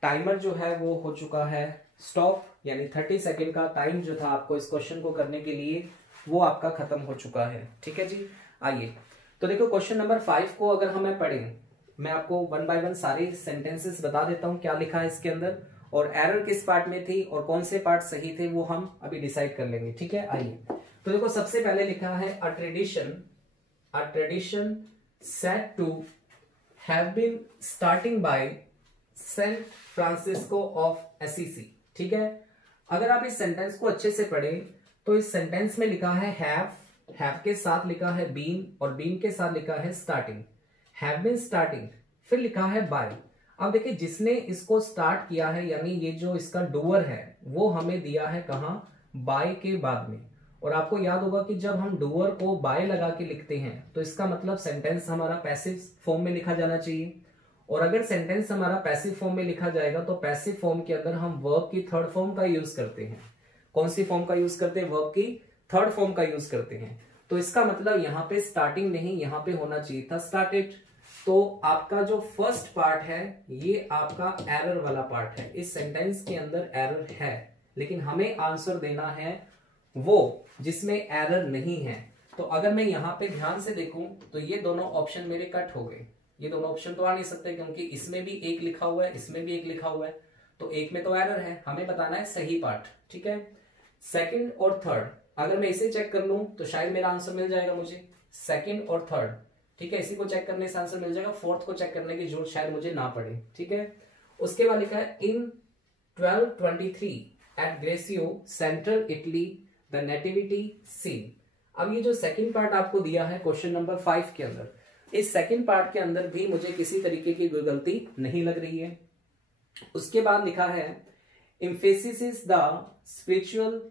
टाइमर जो है वो हो चुका है स्टॉप, यानी 30 सेकंड का टाइम जो था आपको इस क्वेश्चन को करने के लिए वो आपका खत्म हो चुका है। ठीक है जी, आइए तो देखो क्वेश्चन नंबर 5 को अगर हमें पढ़ें, मैं आपको 1 बाय 1 सारे सेंटेंसेस बता देता हूं क्या लिखा है इसके अंदर, और एरर किस पार्ट में थी और कौन से पार्ट सही थे वो हम अभी डिसाइड कर लेंगे। ठीक है, आइए तो देखो सबसे पहले लिखा है a tradition said to have been starting by Saint Francisco of Assisi. ठीक है, अगर आप इस सेंटेंस को अच्छे से पढ़ें तो इस सेंटेंस में लिखा है हैव के साथ लिखा है बीन और बीन के साथ लिखा है स्टार्टिंग, हैव बीन स्टार्टिंग, फिर लिखा है बाय। अब देखिए जिसने इसको स्टार्ट किया है यानी ये जो इसका डूअर है वो हमें दिया है कहां? बाय के बाद में। और आपको याद होगा कि जब हम डूअर को बाय लगा के लिखते हैं तो इसका मतलब सेंटेंस हमारा पैसिव फॉर्म में लिखा जाना चाहिए। और अगर सेंटेंस हमारा पैसिव फॉर्म में लिखा जाएगा तो पैसिव फॉर्म के अंदर हम वर्ब की थर्ड फॉर्म का यूज करते हैं। कौन सी फॉर्म का यूज करते हैं? वर्ब की थर्ड फॉर्म का यूज करते हैं। तो इसका मतलब यहाँ पे स्टार्टिंग नहीं, यहाँ पे होना चाहिए था स्टार्टेड। तो आपका जो फर्स्ट पार्ट है ये आपका एरर वाला पार्ट है, इस सेंटेंस के अंदर एरर है, लेकिन हमें आंसर देना है वो जिसमें एरर नहीं है। तो अगर मैं यहाँ पे ध्यान से देखूं तो ये दोनों ऑप्शन मेरे कट हो गए, ये दोनों ऑप्शन तो आ नहीं सकते क्योंकि इसमें भी एक लिखा हुआ है, इसमें भी एक लिखा हुआ है, तो एक में तो एरर है, हमें बताना है सही पार्ट। ठीक है, सेकंड और थर्ड अगर मैं इसे चेक कर लूं तो शायद मेरा आंसर मिल जाएगा मुझे, सेकंड और थर्ड। ठीक है, इसी को चेक करने से आंसर मिल जाएगा, फोर्थ को चेक करने की जरूरत शायद मुझे ना पड़े। ठीक है, उसके बाद लिखा है in 1223 at Greccio central Italy the nativity scene. अब ये जो सेकंड पार्ट आपको दिया है क्वेश्चन नंबर 5 के अंदर, इस सेकंड पार्ट के अंदर भी मुझे किसी तरीके की कोई गलती नहीं लग रही है। उसके बाद लिखा है emphasis the spiritual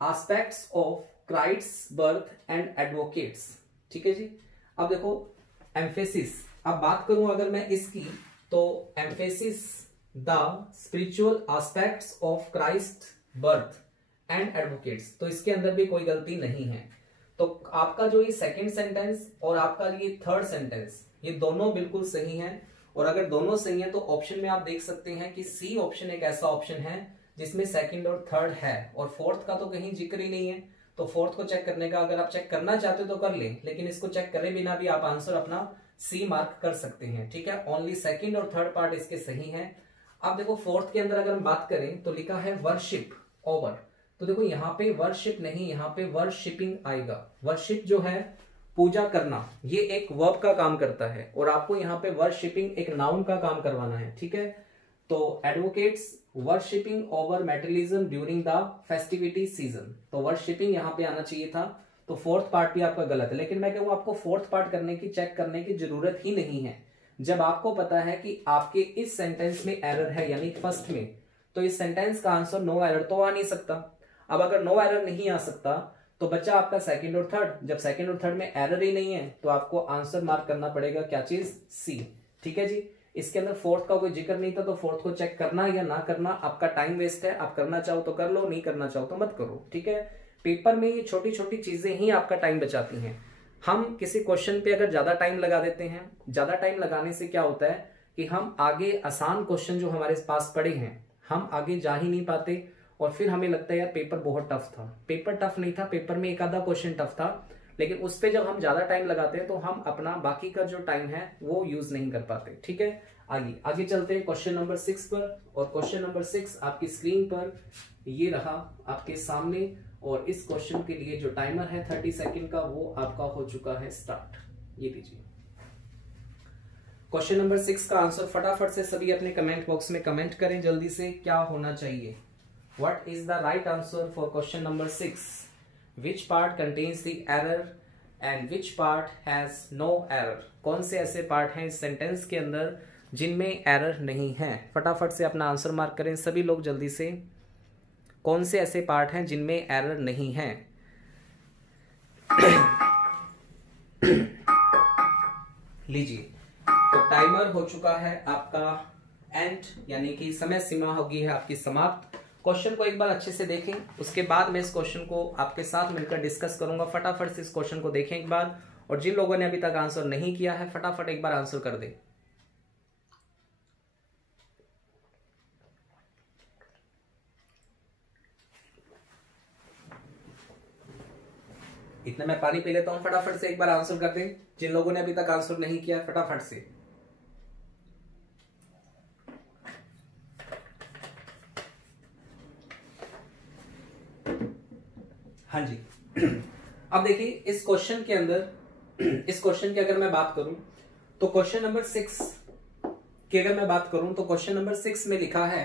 aspects of Christ's birth and advocates. ठीक है जी, अब देखो एम्फेसिस, अब बात करूं अगर मैं इसकी तो emphasis the spiritual aspects of Christ birth and advocates, तो इसके अंदर भी कोई गलती नहीं है। तो आपका जो ये सेकंड सेंटेंस और आपका ये थर्ड सेंटेंस ये दोनों बिल्कुल सही हैं। और अगर दोनों सही हैं तो ऑप्शन में आप देख सकते हैं कि सी ऑप्शन एक ऐसा ऑप्शन है जिसमें सेकंड और थर्ड है, और फोर्थ का तो कहीं जिक्र ही नहीं है। तो फोर्थ को चेक करने का अगर आप चेक करना चाहते हो तो कर लें, लेकिन इसको चेक करे बिना भी आप आंसर अपना सी मार्क कर सकते हैं। ठीक है, ओनली सेकंड और थर्ड पार्ट इसके सही हैं। अब देखो फोर्थ के अंदर अगर हम बात करें तो लिखा है वर्शिप ओवर, तो देखो यहाँ पे वर्शिप नहीं, यहाँ पे वर्शिपिंग आएगा। वर्शिप जो है पूजा करना, ये एक वर्ब का काम करता है और आपको यहाँ पे वर्शिपिंग एक नाउन का काम करवाना है। ठीक है, तो advocates worshipping over materialism during the festivity season, तो वर्शिपिंग यहाँ पे आना चाहिए था। तो फोर्थ पार्ट भी आपका गलत है, लेकिन मैं कहूँ आपको फोर्थ पार्ट करने की चेक करने की जरूरत ही नहीं है। जब आपको पता है कि आपके इस सेंटेंस में एरर है यानी फर्स्ट में, तो इस सेंटेंस का आंसर नो एरर तो आ नहीं सकता। अब अगर नो एरर नहीं आ सकता तो बच्चा आपका सेकंड और थर्ड, जब सेकंड और थर्ड में एरर ही नहीं है तो आपको आंसर मार्क करना पड़ेगा क्या चीज? सी। ठीक है जी, इसके अंदर फोर्थ का कोई जिक्र नहीं था, तो फोर्थ को चेक करना या ना करना आपका टाइम वेस्ट है। आप करना चाहो तो कर लो, नहीं करना चाहो तो मत करो। ठीक है, पेपर में ये छोटी छोटी चीजें ही आपका टाइम बचाती हैं। हम किसी क्वेश्चन पे अगर ज्यादा टाइम लगा देते हैं, ज्यादा टाइम लगाने से क्या होता है कि हम आगे आसान क्वेश्चन जो हमारे पास पड़े हैं हम आगे जा ही नहीं पाते, और फिर हमें लगता है यार पेपर बहुत टफ था। पेपर टफ नहीं था, पेपर में एक आधा क्वेश्चन टफ था, लेकिन उस पे जब हम ज्यादा टाइम लगाते हैं तो हम अपना बाकी का जो टाइम है वो यूज नहीं कर पाते। ठीक है, आइए आगे चलते हैं क्वेश्चन नंबर 6 पर। और क्वेश्चन नंबर 6 आपकी स्क्रीन पर ये रहा आपके सामने, और इस क्वेश्चन के लिए जो टाइमर है 30 सेकंड का वो आपका हो चुका है स्टार्ट। ये लीजिए क्वेश्चन नंबर 6 का आंसर फटाफट से सभी अपने कमेंट बॉक्स में कमेंट करें जल्दी से, क्या होना चाहिए। What is the right answer for question number 6? Which part contains the error and which part has no error? कौन से ऐसे पार्ट हैं इस सेंटेंस के अंदर जिनमें एरर नहीं है? फटाफट से अपना आंसर मार्क करें सभी लोग जल्दी से। कौन से ऐसे पार्ट हैं जिनमें एरर नहीं है? लीजिए, तो टाइमर हो चुका है आपका एंड, यानी कि समय सीमा होगी है आपकी समाप्त। क्वेश्चन को एक बार अच्छे से देखें, उसके बाद मैं इस क्वेश्चन को आपके साथ मिलकर डिस्कस करूंगा। फटाफट से इस क्वेश्चन को देखें एक बार, और जिन लोगों ने अभी तक आंसर नहीं किया है फटाफट एक बार आंसर कर दें। इतना मैं पानी पी लेता हूं, फटाफट से एक बार आंसर कर दें जिन लोगों ने अभी तक आंसर नहीं किया फटाफट से। हाँ जी। अब देखिए इस क्वेश्चन के अंदर, इस क्वेश्चन की अगर मैं बात करूं तो क्वेश्चन नंबर 6 की अगर मैं बात करूं तो क्वेश्चन नंबर 6 में लिखा है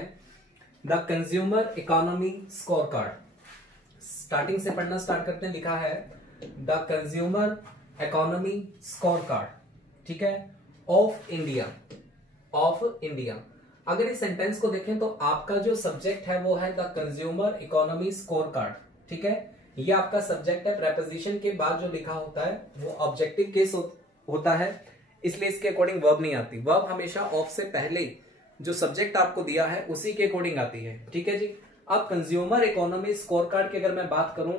the consumer economy score card. Starting से पढ़ना स्टार्ट करते हैं। लिखा है the consumer economy score card, ठीक है, ऑफ इंडिया, ऑफ इंडिया। अगर इस सेंटेंस को देखें तो आपका जो सब्जेक्ट है वो है the consumer economy score card, ठीक है। ये आपका सब्जेक्ट है। प्रेपोजिशन के बाद जो लिखा होता है वो ऑब्जेक्टिव केस होता है, इसलिए इसके अकॉर्डिंग वर्ब नहीं आती। वर्ब हमेशा ऑफ से पहले जो सब्जेक्ट आपको दिया है उसी के अकॉर्डिंग आती है, ठीक है जी। अब कंज्यूमर इकोनॉमी स्कोर कार्ड की अगर मैं बात करूं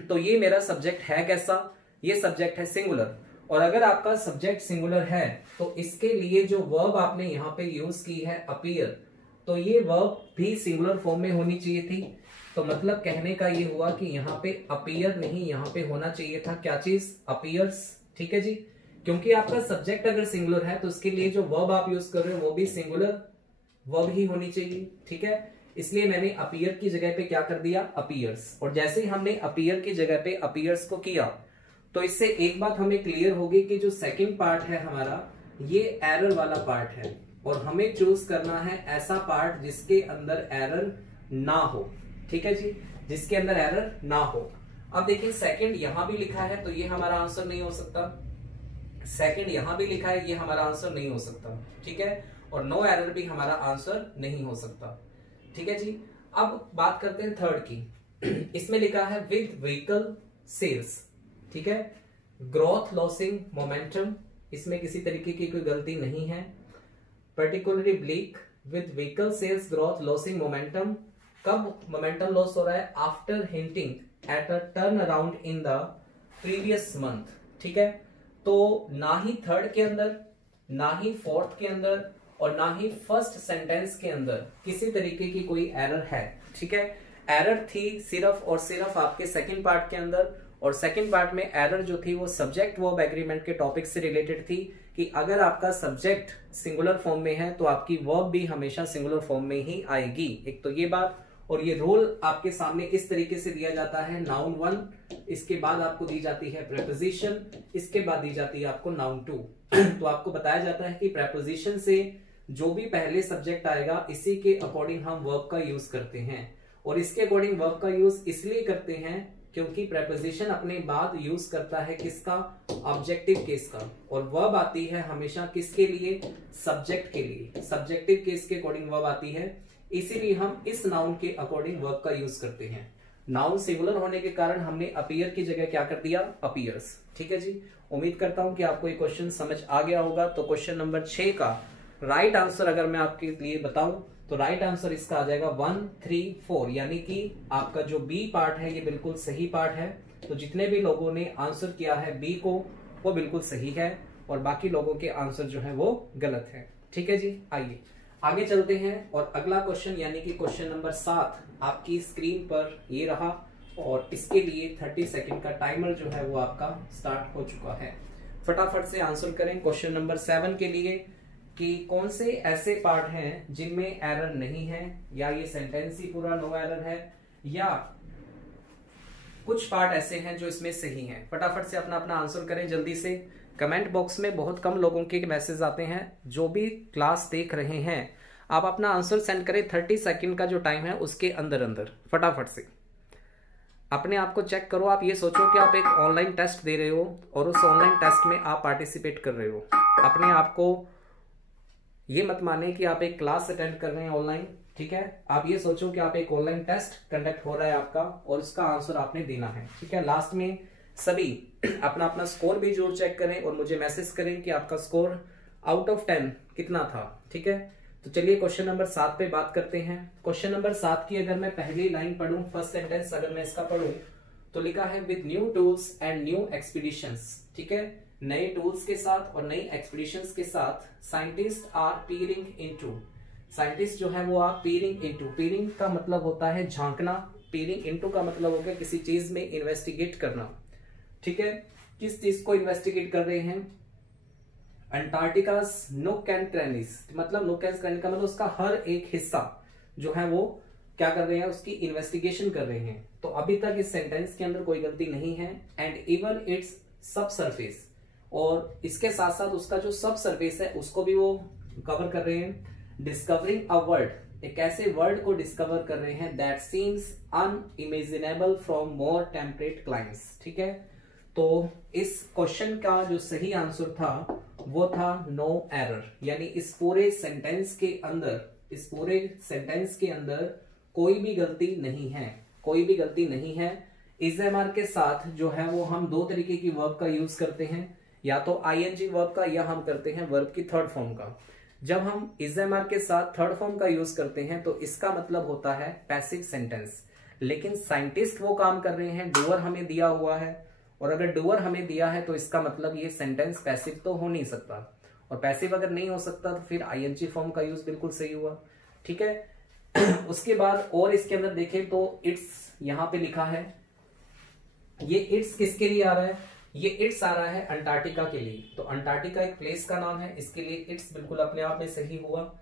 तो ये मेरा सब्जेक्ट है कैसा? ये सब्जेक्ट है सिंगुलर, और अगर आपका सब्जेक्ट सिंगुलर है तो इसके लिए जो वर्ब आपने यहाँ पे यूज की है अपीयर, तो ये वर्ब भी सिंगुलर फॉर्म में होनी चाहिए थी। तो मतलब कहने का ये हुआ कि यहाँ पे अपीयर नहीं, यहाँ पे होना चाहिए था क्या चीज? अपीयर्स, ठीक है जी। क्योंकि आपका सब्जेक्ट अगर सिंगुलर है तो उसके लिए जो वर्ब आप यूज कर रहे हो वो भी सिंगुलर वर्ब ही होनी चाहिए, ठीक है। इसलिए मैंने अपीयर की जगह पे क्या कर दिया? अपीयर्स। और जैसे ही हमने अपीयर की जगह पे अपीयर्स को किया तो इससे एक बात हमें क्लियर होगी कि जो सेकंड पार्ट है हमारा ये एरर वाला पार्ट है, और हमें चूज करना है ऐसा पार्ट जिसके अंदर एरर ना हो, ठीक है जी, जिसके अंदर एरर ना हो। अब देखिए सेकंड यहां भी लिखा है तो ये हमारा आंसर नहीं हो सकता। सेकंड यहां भी लिखा है, ये हमारा आंसर नहीं हो सकता, ठीक है। और नो एरर भी हमारा आंसर नहीं हो सकता, ठीक है जी। अब बात करते हैं थर्ड की। इसमें लिखा है विद व्हीकल सेल्स, ठीक है, ग्रोथ लॉसिंग मोमेंटम, इसमें किसी तरीके की कोई गलती नहीं है। Particularly bleak with vehicle sales growth losing momentum. कब मोमेंटम लॉस हो रहा है? After hinting at a turn around in the previous month, ठीक है। तो ना ही थर्ड के अंदर, ना ही फोर्थ के अंदर, और ना ही फर्स्ट सेंटेंस के अंदर किसी तरीके की कोई एरर है, ठीक है। एरर थी सिर्फ और सिर्फ आपके सेकंड पार्ट के अंदर, और सेकंड पार्ट में एरर जो थी वो सब्जेक्ट वर्ब एग्रीमेंट के टॉपिक से रिलेटेड थी कि अगर आपका सब्जेक्ट सिंगुलर फॉर्म में है तो आपकी वर्ब भी हमेशा सिंगुलर फॉर्म में ही आएगी। एक तो ये बात, और ये रोल आपके सामने इस तरीके से दिया जाता है नाउन 1, इसके बाद आपको दी जाती है प्रेपोजिशन, इसके बाद दी जाती है आपको नाउन 2। तो आपको बताया जाता है कि प्रेपोजिशन से जो भी पहले सब्जेक्ट आएगा इसी के अकॉर्डिंग हम वर्ब का यूज करते हैं, और इसके अकॉर्डिंग वर्ब का यूज इसलिए करते हैं क्योंकि प्रेपोजिशन अपने बाद यूज करता है किसका? ऑब्जेक्टिव केस का, और वर्ब आती है हमेशा किसके लिए? सब्जेक्ट के लिए। सब्जेक्टिव केस के अकॉर्डिंग वर्ब आती है, इसीलिए हम इस नाउन के अकॉर्डिंग वर्ब का यूज करते हैं। नाउन सिंगुलर होने के कारण हमने अपीयर की जगह क्या कर दिया? अपीयर्स, ठीक है जी। उम्मीद करता हूं कि आपको ये क्वेश्चन समझ आ गया होगा। तो क्वेश्चन नंबर 6 का राइट आंसर अगर मैं आपके लिए बताऊं तो राइट आंसर इसका आ जाएगा 1, 3, 4, यानी कि आपका जो बी पार्ट है ये बिल्कुल सही पार्ट है। तो जितने भी लोगों ने आंसर किया है बी को वो बिल्कुल सही है, और बाकी लोगों के आंसर जो है वो गलत है, ठीक है जी। आइए आगे चलते हैं, और अगला क्वेश्चन यानी कि क्वेश्चन नंबर 7 आपकी स्क्रीन पर ये रहा, और इसके लिए 30 सेकंड का टाइमर जो है वो आपका स्टार्ट हो चुका है। फटाफट से आंसर करें क्वेश्चन नंबर 7 के लिए। कि कौन से ऐसे पार्ट हैं जिनमें एरर नहीं है, या ये सेंटेंस ही पूरा नो एरर है, या कुछ पार्ट ऐसे हैं जो इसमें सही हैं। फटाफट से अपना अपना आंसर करें जल्दी से। कमेंट बॉक्स में बहुत कम लोगों के मैसेज आते हैं। जो भी क्लास देख रहे हैं आप अपना आंसर सेंड करें 30 सेकंड का जो टाइम है उसके अंदर अंदर। फटाफट से अपने आप को चेक करो। आप ये सोचो कि आप एक ऑनलाइन टेस्ट दे रहे हो और उस ऑनलाइन टेस्ट में आप पार्टिसिपेट कर रहे हो। अपने आप को ये मत माने कि आप एक क्लास अटेंड कर रहे हैं ऑनलाइन, ठीक है। आप ये सोचो कि आप एक ऑनलाइन टेस्ट कंडक्ट हो रहा है आपका और उसका आंसर आपने देना है, ठीक है। लास्ट में सभी अपना अपना स्कोर भी जरूर चेक करें और मुझे मैसेज करें कि आपका स्कोर आउट ऑफ 10 कितना था, ठीक है। तो चलिए क्वेश्चन नंबर 7 पे बात करते हैं। क्वेश्चन नंबर 7 की अगर मैं पहली लाइन पढ़ूं, फर्स्ट सेंटेंस अगर मैं इसका पढ़ूं तो लिखा है with new tools and new expeditions, ठीक है। नए टूल्स के साथ और नई एक्सपीडिशंस के साथ साइंटिस्ट आर पीयरिंग इनटू, साइंटिस्ट जो है वो आर पीयरिंग इनटू, पीयरिंग का मतलब होता है झांकना, पीयरिंग इनटू का मतलब हो गया किसी चीज में इन्वेस्टिगेट करना, ठीक है। किस चीज को इन्वेस्टिगेट कर रहे हैं? अंटार्कटिकास नूक एंड क्रैनीज, मतलब नूक एंड क्रैनी का मतलब उसका हर एक हिस्सा जो है वो क्या कर रहे हैं, उसकी इन्वेस्टिगेशन कर रहे हैं। तो अभी तक इस सेंटेंस के अंदर कोई गलती नहीं है। एंड इवन इट्स सब सरफेस, और इसके साथ साथ उसका जो सब सरफेस है उसको भी वो कवर कर रहे हैं। डिस्कवरिंग अ वर्ल्ड, एक ऐसे वर्ल्ड को डिस्कवर कर रहे हैं that seems unimaginable from more temperate climates, ठीक है। तो इस क्वेश्चन का जो सही आंसर था वो था नो एरर, यानी इस पूरे सेंटेंस के अंदर, इस पूरे सेंटेंस के अंदर कोई भी गलती नहीं है, कोई भी गलती नहीं है। इज़एमआर के साथ जो है वो हम दो तरीके की वर्ब का यूज करते हैं, या तो आईएनजी वर्ब का, या हम करते हैं वर्ब की थर्ड फॉर्म का। जब हम इज़एमआर के साथ थर्ड फॉर्म का यूज करते हैं तो इसका मतलब होता है पैसिव सेंटेंस। लेकिन साइंटिस्ट वो काम कर रहे हैं, डूअर हमें दिया हुआ है, और अगर डूअर हमें दिया है तो इसका मतलब ये सेंटेंस पैसिव तो हो नहीं सकता, और पैसिव अगर नहीं हो सकता तो फिर आईएनजी फॉर्म का यूज बिल्कुल सही हुआ, ठीक है। उसके बाद और इसके अंदर देखें तो इट्स यहां पे लिखा है, ये इट्स किसके लिए आ रहा है? ये इट्स आ रहा है अंटार्कटिका के लिए। तो अंटार्कटिका एक प्लेस का नाम है, इसके लिए इट्स बिल्कुल अपने आप में सही हुआ।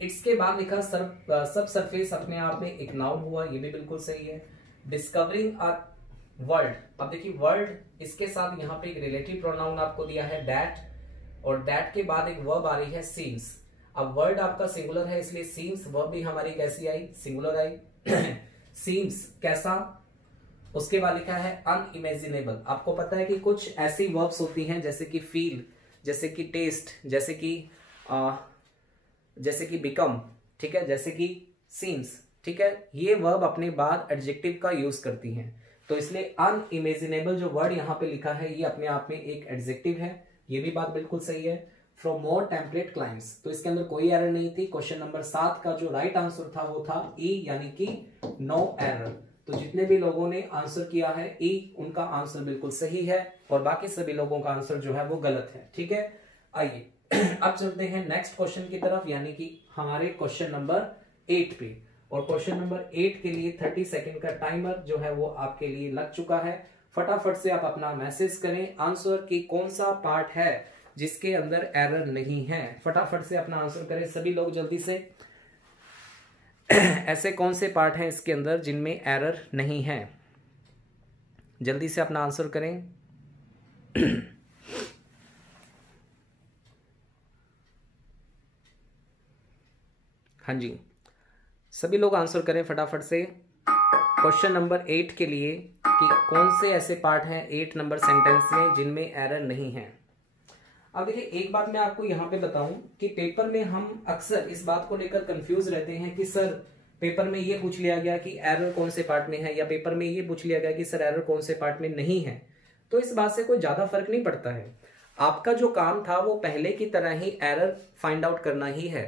इट्स के बाद लिखा सब सरफेस, अपने आप में एक नाउन हुआ, ये भी बिल्कुल सही है। डिस्कवरिंग अ वर्ल्ड, अब देखिए वर्ल्ड इसके साथ यहाँ पे एक रिलेटिव प्रोनाउन आपको दिया है दैट, और दैट के बाद एक वर्ब आ रही है सीम्स। अब वर्ल्ड आपका सिंगुलर है इसलिए सीम्स वर्ब भी हमारी कैसी आई? सिंगुलर आई। सीम्स कैसा? उसके बाद लिखा है अनइमेजिनेबल। आपको पता है कि कुछ ऐसी वर्ब्स होती हैं जैसे कि फील, जैसे कि टेस्ट, जैसे कि बिकम, ठीक है, जैसे कि सीम्स, ठीक है। ये वर्ब अपने बाद एडजेक्टिव का यूज करती हैं, तो इसलिए अनइमेजिनेबल जो वर्ड यहाँ पे लिखा है ये अपने आप में एक एडजेक्टिव है, ये भी बात बिल्कुल सही है। फ्रॉम मोर टेम्परेट क्लाइम्स, तो इसके अंदर कोई एरर नहीं थी। क्वेश्चन नंबर 7 का जो राइट आंसर था वो था ई, यानी कि नो एरर। तो जितने भी लोगों ने आंसर किया है ई, उनका आंसर बिल्कुल सही है, और बाकी सभी लोगों का आंसर जो है वो गलत है, ठीक है। आइए अब चलते हैं नेक्स्ट क्वेश्चन की तरफ, यानी कि हमारे क्वेश्चन नंबर 8 पे। और क्वेश्चन नंबर 8 के लिए 30 सेकंड का टाइमर जो है वो आपके लिए लग चुका है। फटाफट से आप अपना मैसेज करें आंसर की कौन सा पार्ट है जिसके अंदर एरर नहीं है। फटाफट से अपना आंसर करें सभी लोग जल्दी से। ऐसे कौन से पार्ट हैं इसके अंदर जिनमें एरर नहीं है? जल्दी से अपना आंसर करें। हाँ जी, सभी लोग आंसर करें फटाफट से क्वेश्चन नंबर 8 के लिए कि कौन से ऐसे पार्ट हैं 8 नंबर सेंटेंस में जिनमें एरर नहीं है। अब देखिए एक बात मैं आपको यहाँ पे बताऊं कि पेपर में हम अक्सर इस बात को लेकर कंफ्यूज रहते हैं कि सर पेपर में ये पूछ लिया गया कि एरर कौन से पार्ट में है, या पेपर में ये पूछ लिया गया कि सर एरर कौन से पार्ट में नहीं है। तो इस बात से कोई ज्यादा फर्क नहीं पड़ता है। आपका जो काम था वो पहले की तरह ही एरर फाइंड आउट करना ही है।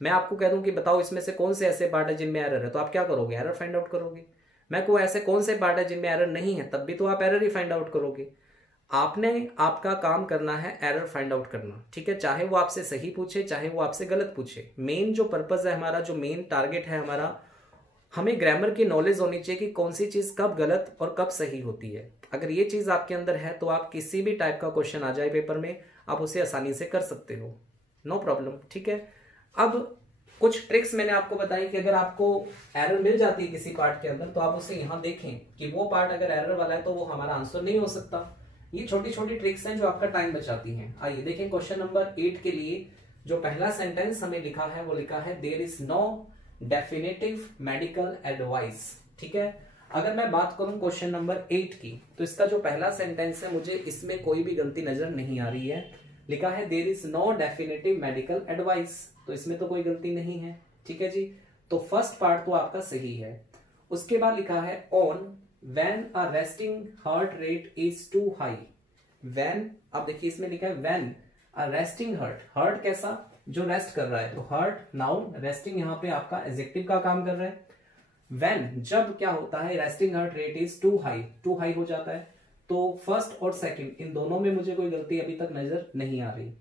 मैं आपको कह दूं कि बताओ इसमें से कौन से ऐसे पार्ट है जिनमें एरर है, तो आप क्या करोगे? एरर फाइंड आउट करोगे। मैं को ऐसे कौन से पार्ट है जिनमें एरर नहीं है, तब भी तो आप एरर ही फाइंड आउट करोगे। आपने आपका काम करना है एरर फाइंड आउट करना, ठीक है। चाहे वो आपसे सही पूछे, चाहे वो आपसे गलत पूछे। मेन जो पर्पस है हमारा, जो मेन टारगेट है हमारा, हमें ग्रामर की नॉलेज होनी चाहिए कि कौन सी चीज कब गलत और कब सही होती है। अगर ये चीज आपके अंदर है तो आप किसी भी टाइप का क्वेश्चन आ जाए पेपर में, आप उसे आसानी से कर सकते हो। नो प्रॉब्लम, ठीक है। अब कुछ ट्रिक्स मैंने आपको बताई कि अगर आपको एरर मिल जाती है किसी पार्ट के अंदर तो आप उसे यहां देखें कि वो पार्ट अगर एरर वाला है तो वो हमारा आंसर नहीं हो सकता। ये छोटी छोटी ट्रिक्स हैं जो आपका टाइम बचाती हैं। आइए देखें क्वेश्चन नंबर 8 के लिए जो पहला सेंटेंस हमें लिखा है वो लिखा है there is no definitive medical advice, ठीक है। अगर मैं बात करूं क्वेश्चन नंबर 8 की तो इसका जो पहला सेंटेंस है मुझे इसमें कोई भी गलती नजर नहीं आ रही है। लिखा है there is no definitive medical advice, तो इसमें तो कोई गलती नहीं है, ठीक है जी। तो फर्स्ट पार्ट तो आपका सही है। उसके बाद लिखा है on when a resting heart rate is too high. When, अब देखिए इसमें लिखा है when a resting heart, heart कैसा, जो रेस्ट कर रहा है, तो हार्ट नाउन, रेस्टिंग यहाँ पे आपका एडजेक्टिव का काम कर रहा है। व्हेन, जब क्या होता है resting heart rate is too high हो जाता है। तो फर्स्ट और सेकंड इन दोनों में मुझे कोई गलती अभी तक नजर नहीं आ रही।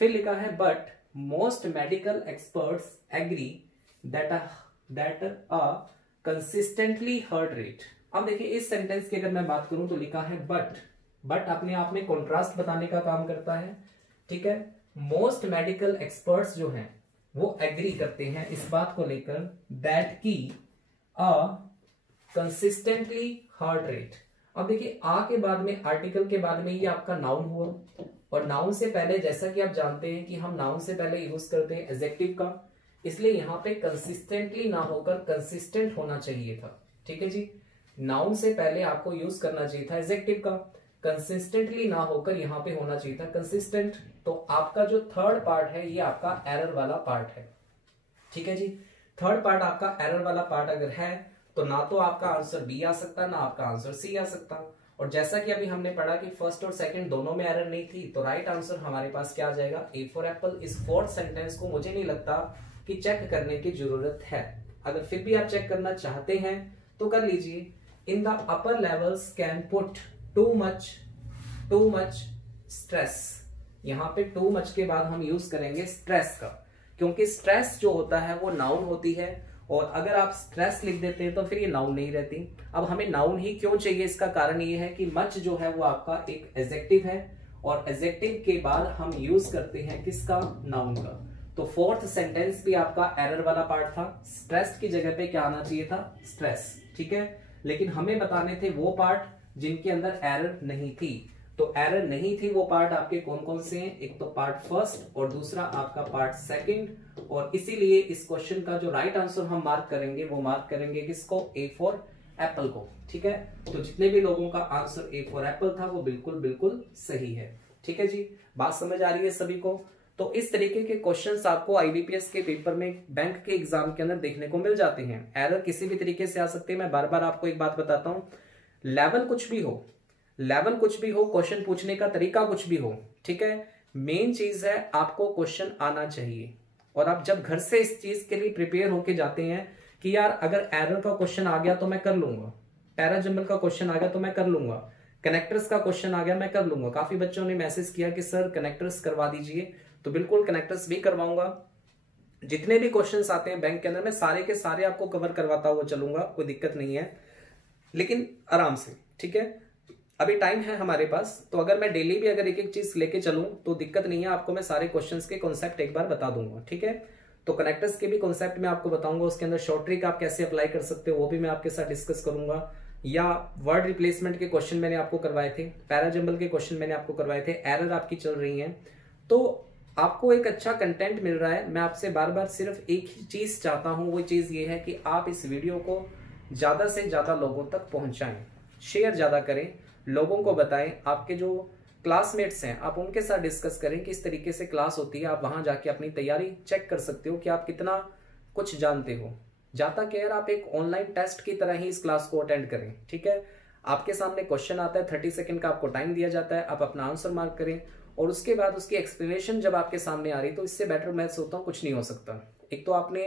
फिर लिखा है but most medical experts agree that a consistently heart rate. अब देखिए इस सेंटेंस की अगर मैं बात करूं तो लिखा है बट अपने आप में कॉन्ट्रास्ट बताने का काम करता है, ठीक है। मोस्ट मेडिकल एक्सपर्ट्स जो हैं वो एग्री करते हैं इस बात को लेकर दैट की अ कंसिस्टेंटली हार्ट रेट। अब देखिए आ के बाद में, आर्टिकल के बाद में ये आपका नाउन हुआ, और नाउन से पहले जैसा कि आप जानते हैं कि हम नाउन से पहले यूज करते हैं एडजेक्टिव का, इसलिए यहां पे कंसिस्टेंटली ना होकर कंसिस्टेंट होना चाहिए था, ठीक है जी। नाउन से पहले आपको यूज करना चाहिए था एडजेक्टिव का, कंसिस्टेंटली ना होकर यहां पे होना चाहिए था कंसिस्टेंट। तो आपका जो थर्ड पार्ट है ये आपका एरर वाला पार्ट है, ठीक है जी। थर्ड पार्ट आपका एरर वाला पार्ट अगर है तो ना तो आपका आंसर बी आ सकता ना आपका आंसर सी आ सकता। और जैसा कि अभी हमने पढ़ा कि फर्स्ट और सेकंड दोनों में एरर नहीं थी, तो राइट आंसर हमारे पास क्या आ जाएगा, ए फॉर एप्पल। इस फोर्थ सेंटेंस को मुझे नहीं लगता कि चेक करने की जरूरत है। अगर फिर भी आप चेक करना चाहते हैं तो कर लीजिए। In the upper levels can put too much stress. यहां पे टू मच के बाद हम यूज करेंगे स्ट्रेस का, क्योंकि स्ट्रेस जो होता है वो नाउन होती है, और अगर आप स्ट्रेस लिख देते हैं तो फिर ये नाउन नहीं रहती। अब हमें नाउन ही क्यों चाहिए, इसका कारण ये है कि मच जो है वो आपका एक एडजेक्टिव है, और एडजेक्टिव के बाद हम यूज करते हैं किसका, नाउन का। तो फोर्थ सेंटेंस भी आपका एरर वाला पार्ट था, स्ट्रेस की जगह पे क्या आना चाहिए था, स्ट्रेस, ठीक है। लेकिन हमें बताने थे वो पार्ट जिनके अंदर एरर नहीं थी। तो एरर नहीं थी वो पार्ट आपके कौन कौन से हैं, एक तो पार्ट फर्स्ट और दूसरा आपका पार्ट सेकंड। और इसीलिए इस क्वेश्चन का जो राइट आंसर हम मार्क करेंगे वो मार्क करेंगे किसको, ए फॉर एप्पल को, ठीक है। तो जितने भी लोगों का आंसर ए फॉर एप्पल था वो बिल्कुल बिल्कुल सही है, ठीक है जी। बात समझ आ रही है सभी को। तो इस तरीके के क्वेश्चंस आपको आईबीपीएस के पेपर में, बैंक के एग्जाम के अंदर देखने को मिल जाते हैं। एरर किसी भी तरीके से आ सकते हैं। मैं बार बार आपको एक बात बताता हूं, लेवल कुछ भी हो, क्वेश्चन पूछने का तरीका कुछ भी हो, ठीक है। मेन चीज है आपको क्वेश्चन आना चाहिए। और आप जब घर से इस चीज के लिए प्रिपेयर होके जाते हैं कि यार अगर एरर का क्वेश्चन आ गया तो मैं कर लूंगा, पैराजंबल का क्वेश्चन आ गया तो मैं कर लूंगा, कनेक्टर्स का क्वेश्चन आ गया मैं कर लूंगा। काफी बच्चों ने मैसेज किया कि सर कनेक्टर्स करवा दीजिए, तो बिल्कुल कनेक्टर्स भी करवाऊंगा। जितने भी क्वेश्चंस आते हैं बैंक के अंदर मैं सारे के सारे आपको कवर करवाता हुआ चलूंगा, कोई दिक्कत नहीं है, लेकिन आराम से, ठीक है। अभी टाइम है हमारे पास, तो अगर मैं डेली भी अगर एक एक चीज लेके चलूं तो दिक्कत नहीं है, आपको मैं सारे क्वेश्चंस के कॉन्सेप्ट एक बार बता दूंगा, ठीक है। तो कनेक्टर्स के भी कॉन्सेप्ट मैं आपको बताऊंगा, उसके अंदर शॉर्ट ट्रिक आप कैसे अप्लाई कर सकते हो वो भी मैं आपके साथ डिस्कस करूंगा, या वर्ड रिप्लेसमेंट के क्वेश्चन मैंने आपको करवाए थे, पैराजंबल के क्वेश्चन मैंने आपको करवाए थे, एरर आपकी चल रही है। तो आपको एक अच्छा कंटेंट मिल रहा है। मैं आपसे बार बार सिर्फ एक ही चीज चाहता हूं, वो चीज ये है कि आप इस वीडियो को ज्यादा से ज्यादा लोगों तक पहुंचाएं, शेयर ज्यादा करें, लोगों को बताएं। आपके जो क्लासमेट्स हैं आप उनके साथ डिस्कस करें कि इस तरीके से क्लास होती है, आप वहां जाके अपनी तैयारी चेक कर सकते हो कि आप कितना कुछ जानते हो। जाता केयर आप एक ऑनलाइन टेस्ट की तरह ही इस क्लास को अटेंड करें, ठीक है। आपके सामने क्वेश्चन आता है, 30 सेकंड का आपको टाइम दिया जाता है, आप अपना आंसर मार्क करें, और उसके बाद उसकी एक्सप्लेनेशन जब आपके सामने आ रही तो इससे बेटर मैथ्स होता कुछ नहीं हो सकता। एक तो आपने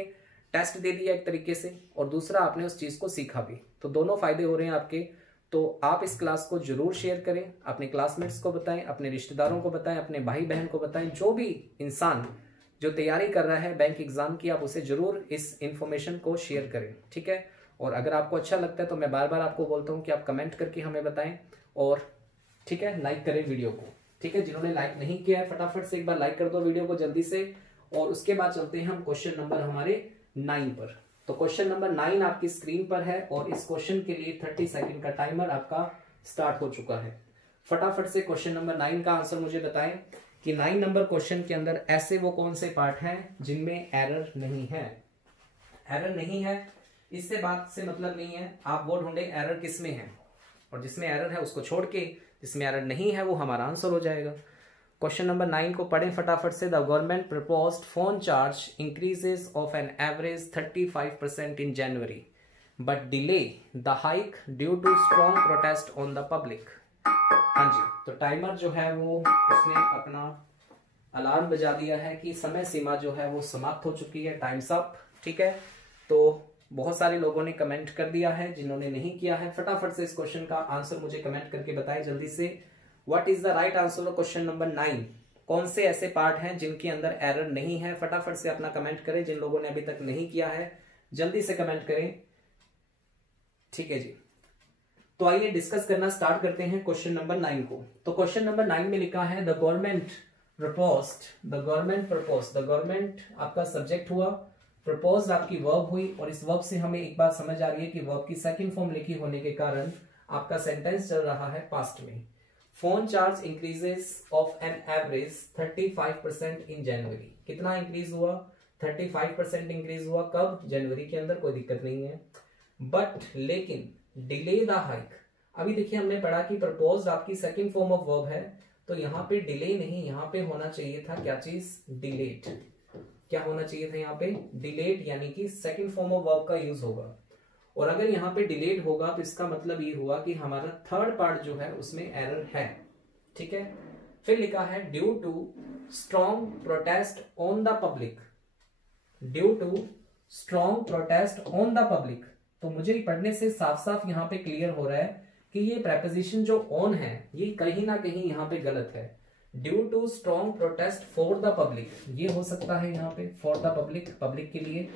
टेस्ट दे दिया एक तरीके से, और दूसरा आपने उस चीज को सीखा भी, तो दोनों फायदे हो रहे हैं आपके। तो आप इस क्लास को जरूर शेयर करें, अपने क्लासमेट्स को बताएं, अपने रिश्तेदारों को बताएं, अपने भाई बहन को बताएं, जो भी इंसान जो तैयारी कर रहा है बैंक एग्जाम की, आप उसे जरूर इस इंफॉर्मेशन को शेयर करें, ठीक है। और अगर आपको अच्छा लगता है तो मैं बार बार आपको बोलता हूं कि आप कमेंट करके हमें बताएं, और ठीक है लाइक करें वीडियो को। ठीक है, जिन्होंने लाइक नहीं किया है फटाफट से एक बार लाइक कर दो वीडियो को जल्दी से। और उसके बाद चलते हैं हम क्वेश्चन नंबर हमारे 9 पर। तो क्वेश्चन नंबर 9 आपकी स्क्रीन पर है और इस क्वेश्चन के लिए 30 सेकंड का टाइमर आपका स्टार्ट हो चुका है। फटाफट से क्वेश्चन नंबर 9 का आंसर मुझे बताएं कि 9 नंबर क्वेश्चन के अंदर ऐसे वो कौन से पार्ट हैं जिनमें एरर नहीं है। एरर नहीं है इससे बात से मतलब नहीं है, आप वो ढूंढे एरर किस में है और जिसमें एरर है उसको छोड़ के जिसमें एरर नहीं है वो हमारा आंसर हो जाएगा। क्वेश्चन नंबर 9 को पढ़ें फटाफट से। The government proposed phone charge increases of an average 35% in January but delay the hike due to strong protest on the public. हाँ जी, तो टाइमर जो है वो उसने अपना अलार्म बजा दिया है कि समय सीमा जो है वो समाप्त हो चुकी है, टाइम्स अप। ठीक है, तो बहुत सारे लोगों ने कमेंट कर दिया है, जिन्होंने नहीं किया है फटाफट से इस क्वेश्चन का आंसर मुझे कमेंट करके बताएं जल्दी से। What is the right answer of question number 9? कौन से ऐसे पार्ट हैं जिनके अंदर एरर नहीं है? फटाफट से अपना कमेंट करें। जिन लोगों ने अभी तक नहीं किया है जल्दी से कमेंट करें। ठीक है जी, तो आइए डिस्कस करना स्टार्ट करते हैं क्वेश्चन नंबर 9 को। तो क्वेश्चन नंबर 9 में लिखा है the government proposed. The government आपका सब्जेक्ट हुआ, प्रपोज्ड आपकी वर्ब हुई और इस वर्ब से हमें एक बात समझ आ रही है कि वर्ब की सेकंड फॉर्म लिखी होने के कारण आपका सेंटेंस चल रहा है पास्ट में। Phone charge increases of an average 35% in जनवरी। कितना इंक्रीज हुआ? 35% इंक्रीज हुआ। कब? जनवरी के अंदर, कोई दिक्कत नहीं है। बट लेकिन डिले द हाइक, अभी देखिए हमने पढ़ा कि प्रपोज्ड आपकी सेकंड फॉर्म ऑफ वर्ब है, तो यहाँ पे डिले नहीं, यहाँ पे होना चाहिए था क्या चीज? डिलेट। क्या होना चाहिए था यहाँ पे? डिलेट, यानी कि सेकंड फॉर्म ऑफ वर्ब का यूज होगा। और अगर यहाँ पे डिलेट होगा तो इसका मतलब ये हुआ कि हमारा थर्ड पार्ट जो है उसमें एरर है। ठीक है, फिर लिखा है due to strong protest on the public. Due to strong protest on the public, तो मुझे पढ़ने से साफ साफ यहाँ पे क्लियर हो रहा है कि ये प्रेपोजिशन जो ऑन है ये कहीं ना कहीं यहाँ पे गलत है। Due to strong protest for the public, ये हो सकता है यहाँ पे फॉर द पब्लिक, पब्लिक के लिए,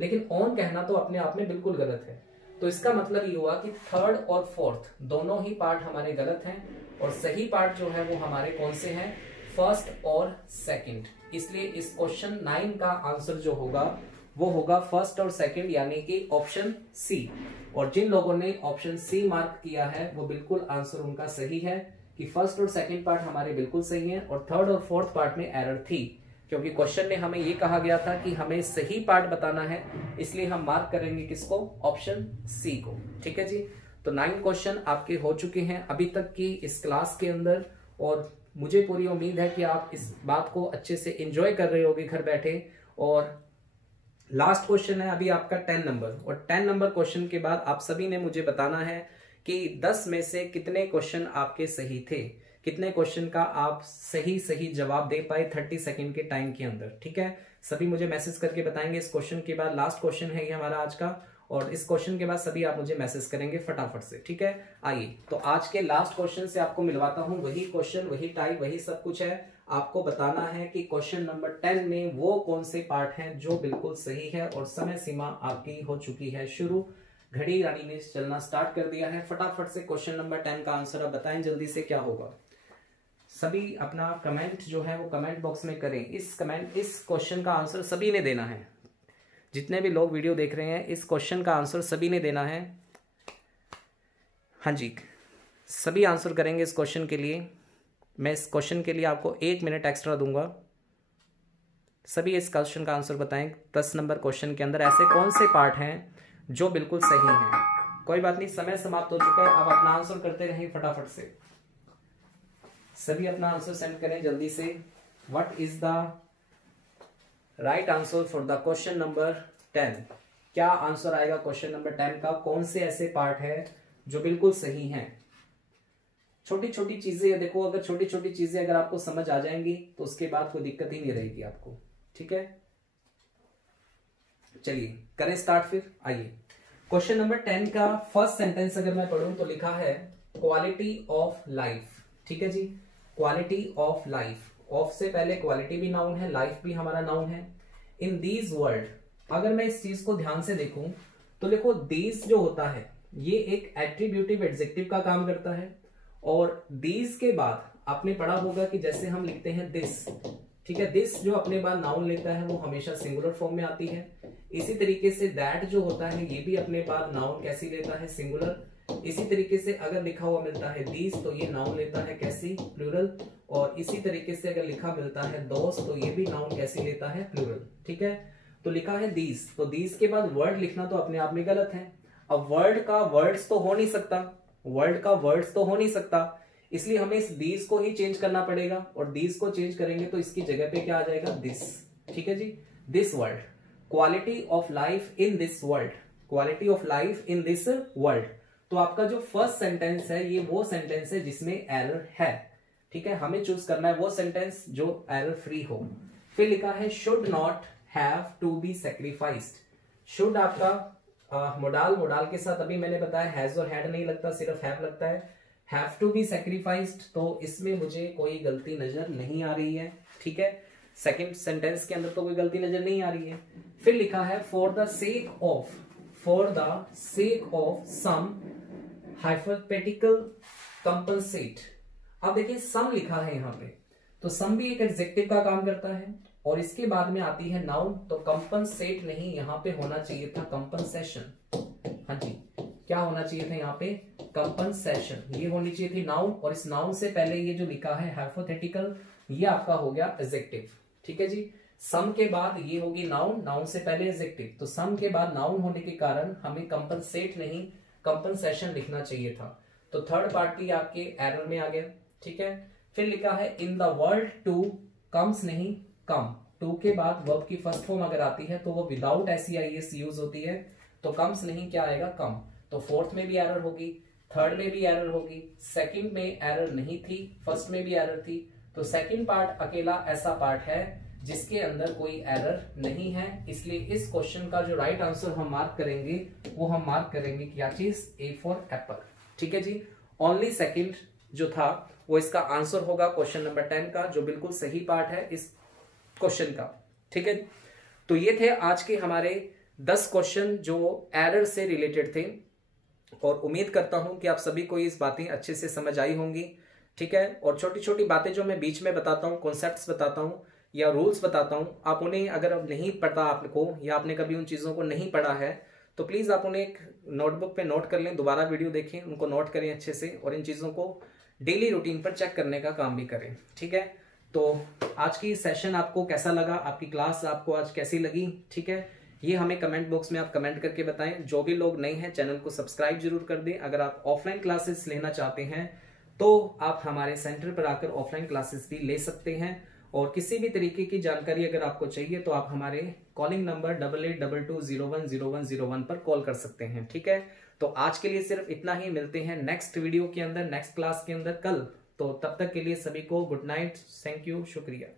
लेकिन ऑन कहना तो अपने आप में बिल्कुल गलत है। तो इसका मतलब ये हुआ कि थर्ड और फोर्थ दोनों ही पार्ट हमारे गलत हैं और सही पार्ट जो है वो हमारे कौन से हैं? फर्स्ट और सेकंड। इसलिए इस क्वेश्चन 9 का आंसर जो होगा वो होगा फर्स्ट और सेकंड, यानी कि ऑप्शन सी। और जिन लोगों ने ऑप्शन सी मार्क किया है वो बिल्कुल आंसर उनका सही है कि फर्स्ट और सेकंड पार्ट हमारे बिल्कुल सही है और थर्ड और फोर्थ पार्ट में एरर थी, क्योंकि क्वेश्चन में हमें ये कहा गया था कि हमें सही पार्ट बताना है, इसलिए हम मार्क करेंगे किसको? ऑप्शन सी को। ठीक है जी, तो 9 क्वेश्चन आपके हो चुके हैं अभी तक की इस क्लास के अंदर और मुझे पूरी उम्मीद है कि आप इस बात को अच्छे से एंजॉय कर रहे होगे घर बैठे। और लास्ट क्वेश्चन है अभी आपका 10 नंबर, और 10 नंबर क्वेश्चन के बाद आप सभी ने मुझे बताना है कि 10 में से कितने क्वेश्चन आपके सही थे, कितने क्वेश्चन का आप सही जवाब दे पाए 30 सेकंड के टाइम के अंदर। ठीक है, सभी मुझे मैसेज करके बताएंगे। इस क्वेश्चन के बाद लास्ट क्वेश्चन है ये हमारा आज का, और इस क्वेश्चन के बाद सभी आप मुझे मैसेज करेंगे फटाफट से। ठीक है, आइए तो आज के लास्ट क्वेश्चन से आपको मिलवाता हूं। वही क्वेश्चन, वही टाइप, वही सब कुछ है। आपको बताना है कि क्वेश्चन नंबर 10 में वो कौन से पार्ट हैं जो बिल्कुल सही है, और समय सीमा आपकी हो चुकी है शुरू। घड़ी रानी ने चलना स्टार्ट कर दिया है। फटाफट से क्वेश्चन नंबर 10 का आंसर आप बताएं जल्दी से क्या होगा। सभी अपना कमेंट जो है वो कमेंट बॉक्स में करें। इस क्वेश्चन का आंसर सभी ने देना है। जितने भी लोग वीडियो देख रहे हैं इस क्वेश्चन का आंसर सभी ने देना है। हाँ जी, सभी आंसर करेंगे इस क्वेश्चन के लिए। मैं इस क्वेश्चन के लिए आपको 1 मिनट एक्स्ट्रा दूंगा। सभी इस क्वेश्चन का आंसर बताएं। 10 नंबर क्वेश्चन के अंदर ऐसे कौन से पार्ट हैं जो बिल्कुल सही हैं। कोई बात नहीं, समय समाप्त हो चुका है, आप अपना आंसर करते रहें फटाफट से। सभी अपना आंसर सेंड करें जल्दी से। What is the right answer for the question number 10? क्या आंसर आएगा क्वेश्चन नंबर 10 का? कौन से ऐसे पार्ट है जो बिल्कुल सही हैं? छोटी छोटी चीजें देखो, अगर छोटी छोटी चीजें अगर आपको समझ आ जाएंगी तो उसके बाद कोई दिक्कत ही नहीं रहेगी आपको। ठीक है, चलिए करें स्टार्ट फिर। आइए क्वेश्चन नंबर 10 का फर्स्ट सेंटेंस अगर मैं पढ़ूं तो लिखा है क्वालिटी ऑफ लाइफ। ठीक है जी, क्वालिटी ऑफ लाइफ। ऑफ से पहले क्वालिटी भी नाउन है, लाइफ भी हमारा नाउन है। इन दीज वर्ड, अगर मैं इस चीज को ध्यान से देखूं तो देखो दीज जो होता है ये एक एट्रीब्यूटिव एडजेक्टिव का काम करता है, और दीज के बाद आपने पढ़ा होगा कि जैसे हम लिखते हैं दिस, ठीक है, दिस जो अपने बाद नाउन लेता है वो हमेशा सिंगुलर फॉर्म में आती है। इसी तरीके से दैट जो होता है ये भी अपने बाद नाउन कैसी लेता है, सिंगुलर। इसी तरीके से अगर लिखा हुआ मिलता है दीज तो ये नाउन लेता है कैसी, प्लूरल। और इसी तरीके से अगर लिखा मिलता है दोस्त तो ये भी नाउन कैसी लेता है, प्लूरल। ठीक है, तो लिखा है दीज, तो दीज के बाद वर्ड लिखना तो अपने आप में गलत है। अब वर्ड का वर्ड्स तो हो नहीं सकता, वर्ड का वर्ड्स तो हो नहीं सकता, इसलिए हमें इस दीज को ही चेंज करना पड़ेगा। और दीज को चेंज करेंगे तो इसकी जगह पे क्या आ जाएगा, दिस। ठीक है जी, this world, quality of life in this world, quality of life in this world. तो आपका जो फर्स्ट सेंटेंस है ये वो सेंटेंस है जिसमें एरर है। ठीक है, हमें चूज करना है वो सेंटेंस जो एरर फ्री हो। फिर लिखा है should not have to be sacrificed. Should आपका मोडाल, मोडाल के साथ अभी मैंने बताया हैज और हैड नहीं लगता, सिर्फ हैव लगता है। हैव टू बी सेक्रीफाइस्ड, तो इसमें मुझे कोई गलती नजर नहीं आ रही है। ठीक है, सेकंड सेंटेंस के अंदर तो कोई गलती नजर नहीं आ रही है। फिर लिखा है for the sake of, for the sake of some hypothetical compensate. अब देखिए सम लिखा है यहाँ पे, तो सम भी एक एडजेक्टिव का काम करता है और इसके बाद में आती है नाउन, तो कंपनसेट नहीं, यहाँ पे होना चाहिए था कंपनसेशन। हाँ जी, क्या होना चाहिए था यहाँ पे, कंपनसेशन, ये होनी चाहिए थी नाउन। और इस नाउन से पहले ये जो लिखा है हाइपोथेटिकल, ये आपका हो गया एडजेक्टिव। ठीक है जी, सम के बाद ये होगी नाउन, नाउन से पहले एडजेक्टिव, तो सम के बाद नाउन होने के कारण हमें कंपनसेट नहीं कंपनसेशन लिखना चाहिए था। तो थर्ड पार्ट भी आपके एरर में आ गया। ठीक है, फिर लिखा है in the world to comes नहीं कम, टू के बाद वर्ब की फर्स्ट फॉर्म अगर आती है तो वो विदाउट SEIS यूज होती है, तो कम्स नहीं क्या आएगा, कम। तो फोर्थ में भी एरर होगी, थर्ड में भी एरर होगी, सेकंड में एरर नहीं थी, फर्स्ट में भी एरर थी। तो सेकंड पार्ट अकेला ऐसा पार्ट है जिसके अंदर कोई एरर नहीं है, इसलिए इस क्वेश्चन का जो राइट आंसर हम मार्क करेंगे वो हम मार्क करेंगे क्या चीज, A फॉर एप्पल। ठीक है जी, ओनली सेकंड जो था वो इसका आंसर होगा क्वेश्चन नंबर 10 का, जो बिल्कुल सही पार्ट है इस क्वेश्चन का। ठीक है, तो ये थे आज के हमारे 10 क्वेश्चन जो एरर से रिलेटेड थे, और उम्मीद करता हूं कि आप सभी को इस बातें अच्छे से समझ आई होंगी। ठीक है, और छोटी छोटी बातें जो मैं बीच में बताता हूं, कॉन्सेप्ट्स बताता हूं या रूल्स बताता हूं, आप उन्हें अगर अब नहीं पता आपको या आपने कभी उन चीजों को नहीं पढ़ा है तो प्लीज आप उन्हें एक नोटबुक पे नोट कर लें, दोबारा वीडियो देखें, उनको नोट करें अच्छे से, और इन चीजों को डेली रूटीन पर चेक करने का काम भी करें। ठीक है, तो आज की सेशन आपको कैसा लगा, आपकी क्लास आपको आज कैसी लगी, ठीक है, ये हमें कमेंट बॉक्स में आप कमेंट करके बताएं। जो भी लोग नए हैं चैनल को सब्सक्राइब जरूर कर दें। अगर आप ऑफलाइन क्लासेस लेना चाहते हैं तो आप हमारे सेंटर पर आकर ऑफलाइन क्लासेस भी ले सकते हैं। और किसी भी तरीके की जानकारी अगर आपको चाहिए तो आप हमारे कॉलिंग नंबर 8822010101 पर कॉल कर सकते हैं। ठीक है, तो आज के लिए सिर्फ इतना ही, मिलते हैं नेक्स्ट वीडियो के अंदर, नेक्स्ट क्लास के अंदर कल। तो तब तक के लिए सभी को गुड नाइट, थैंक यू, शुक्रिया।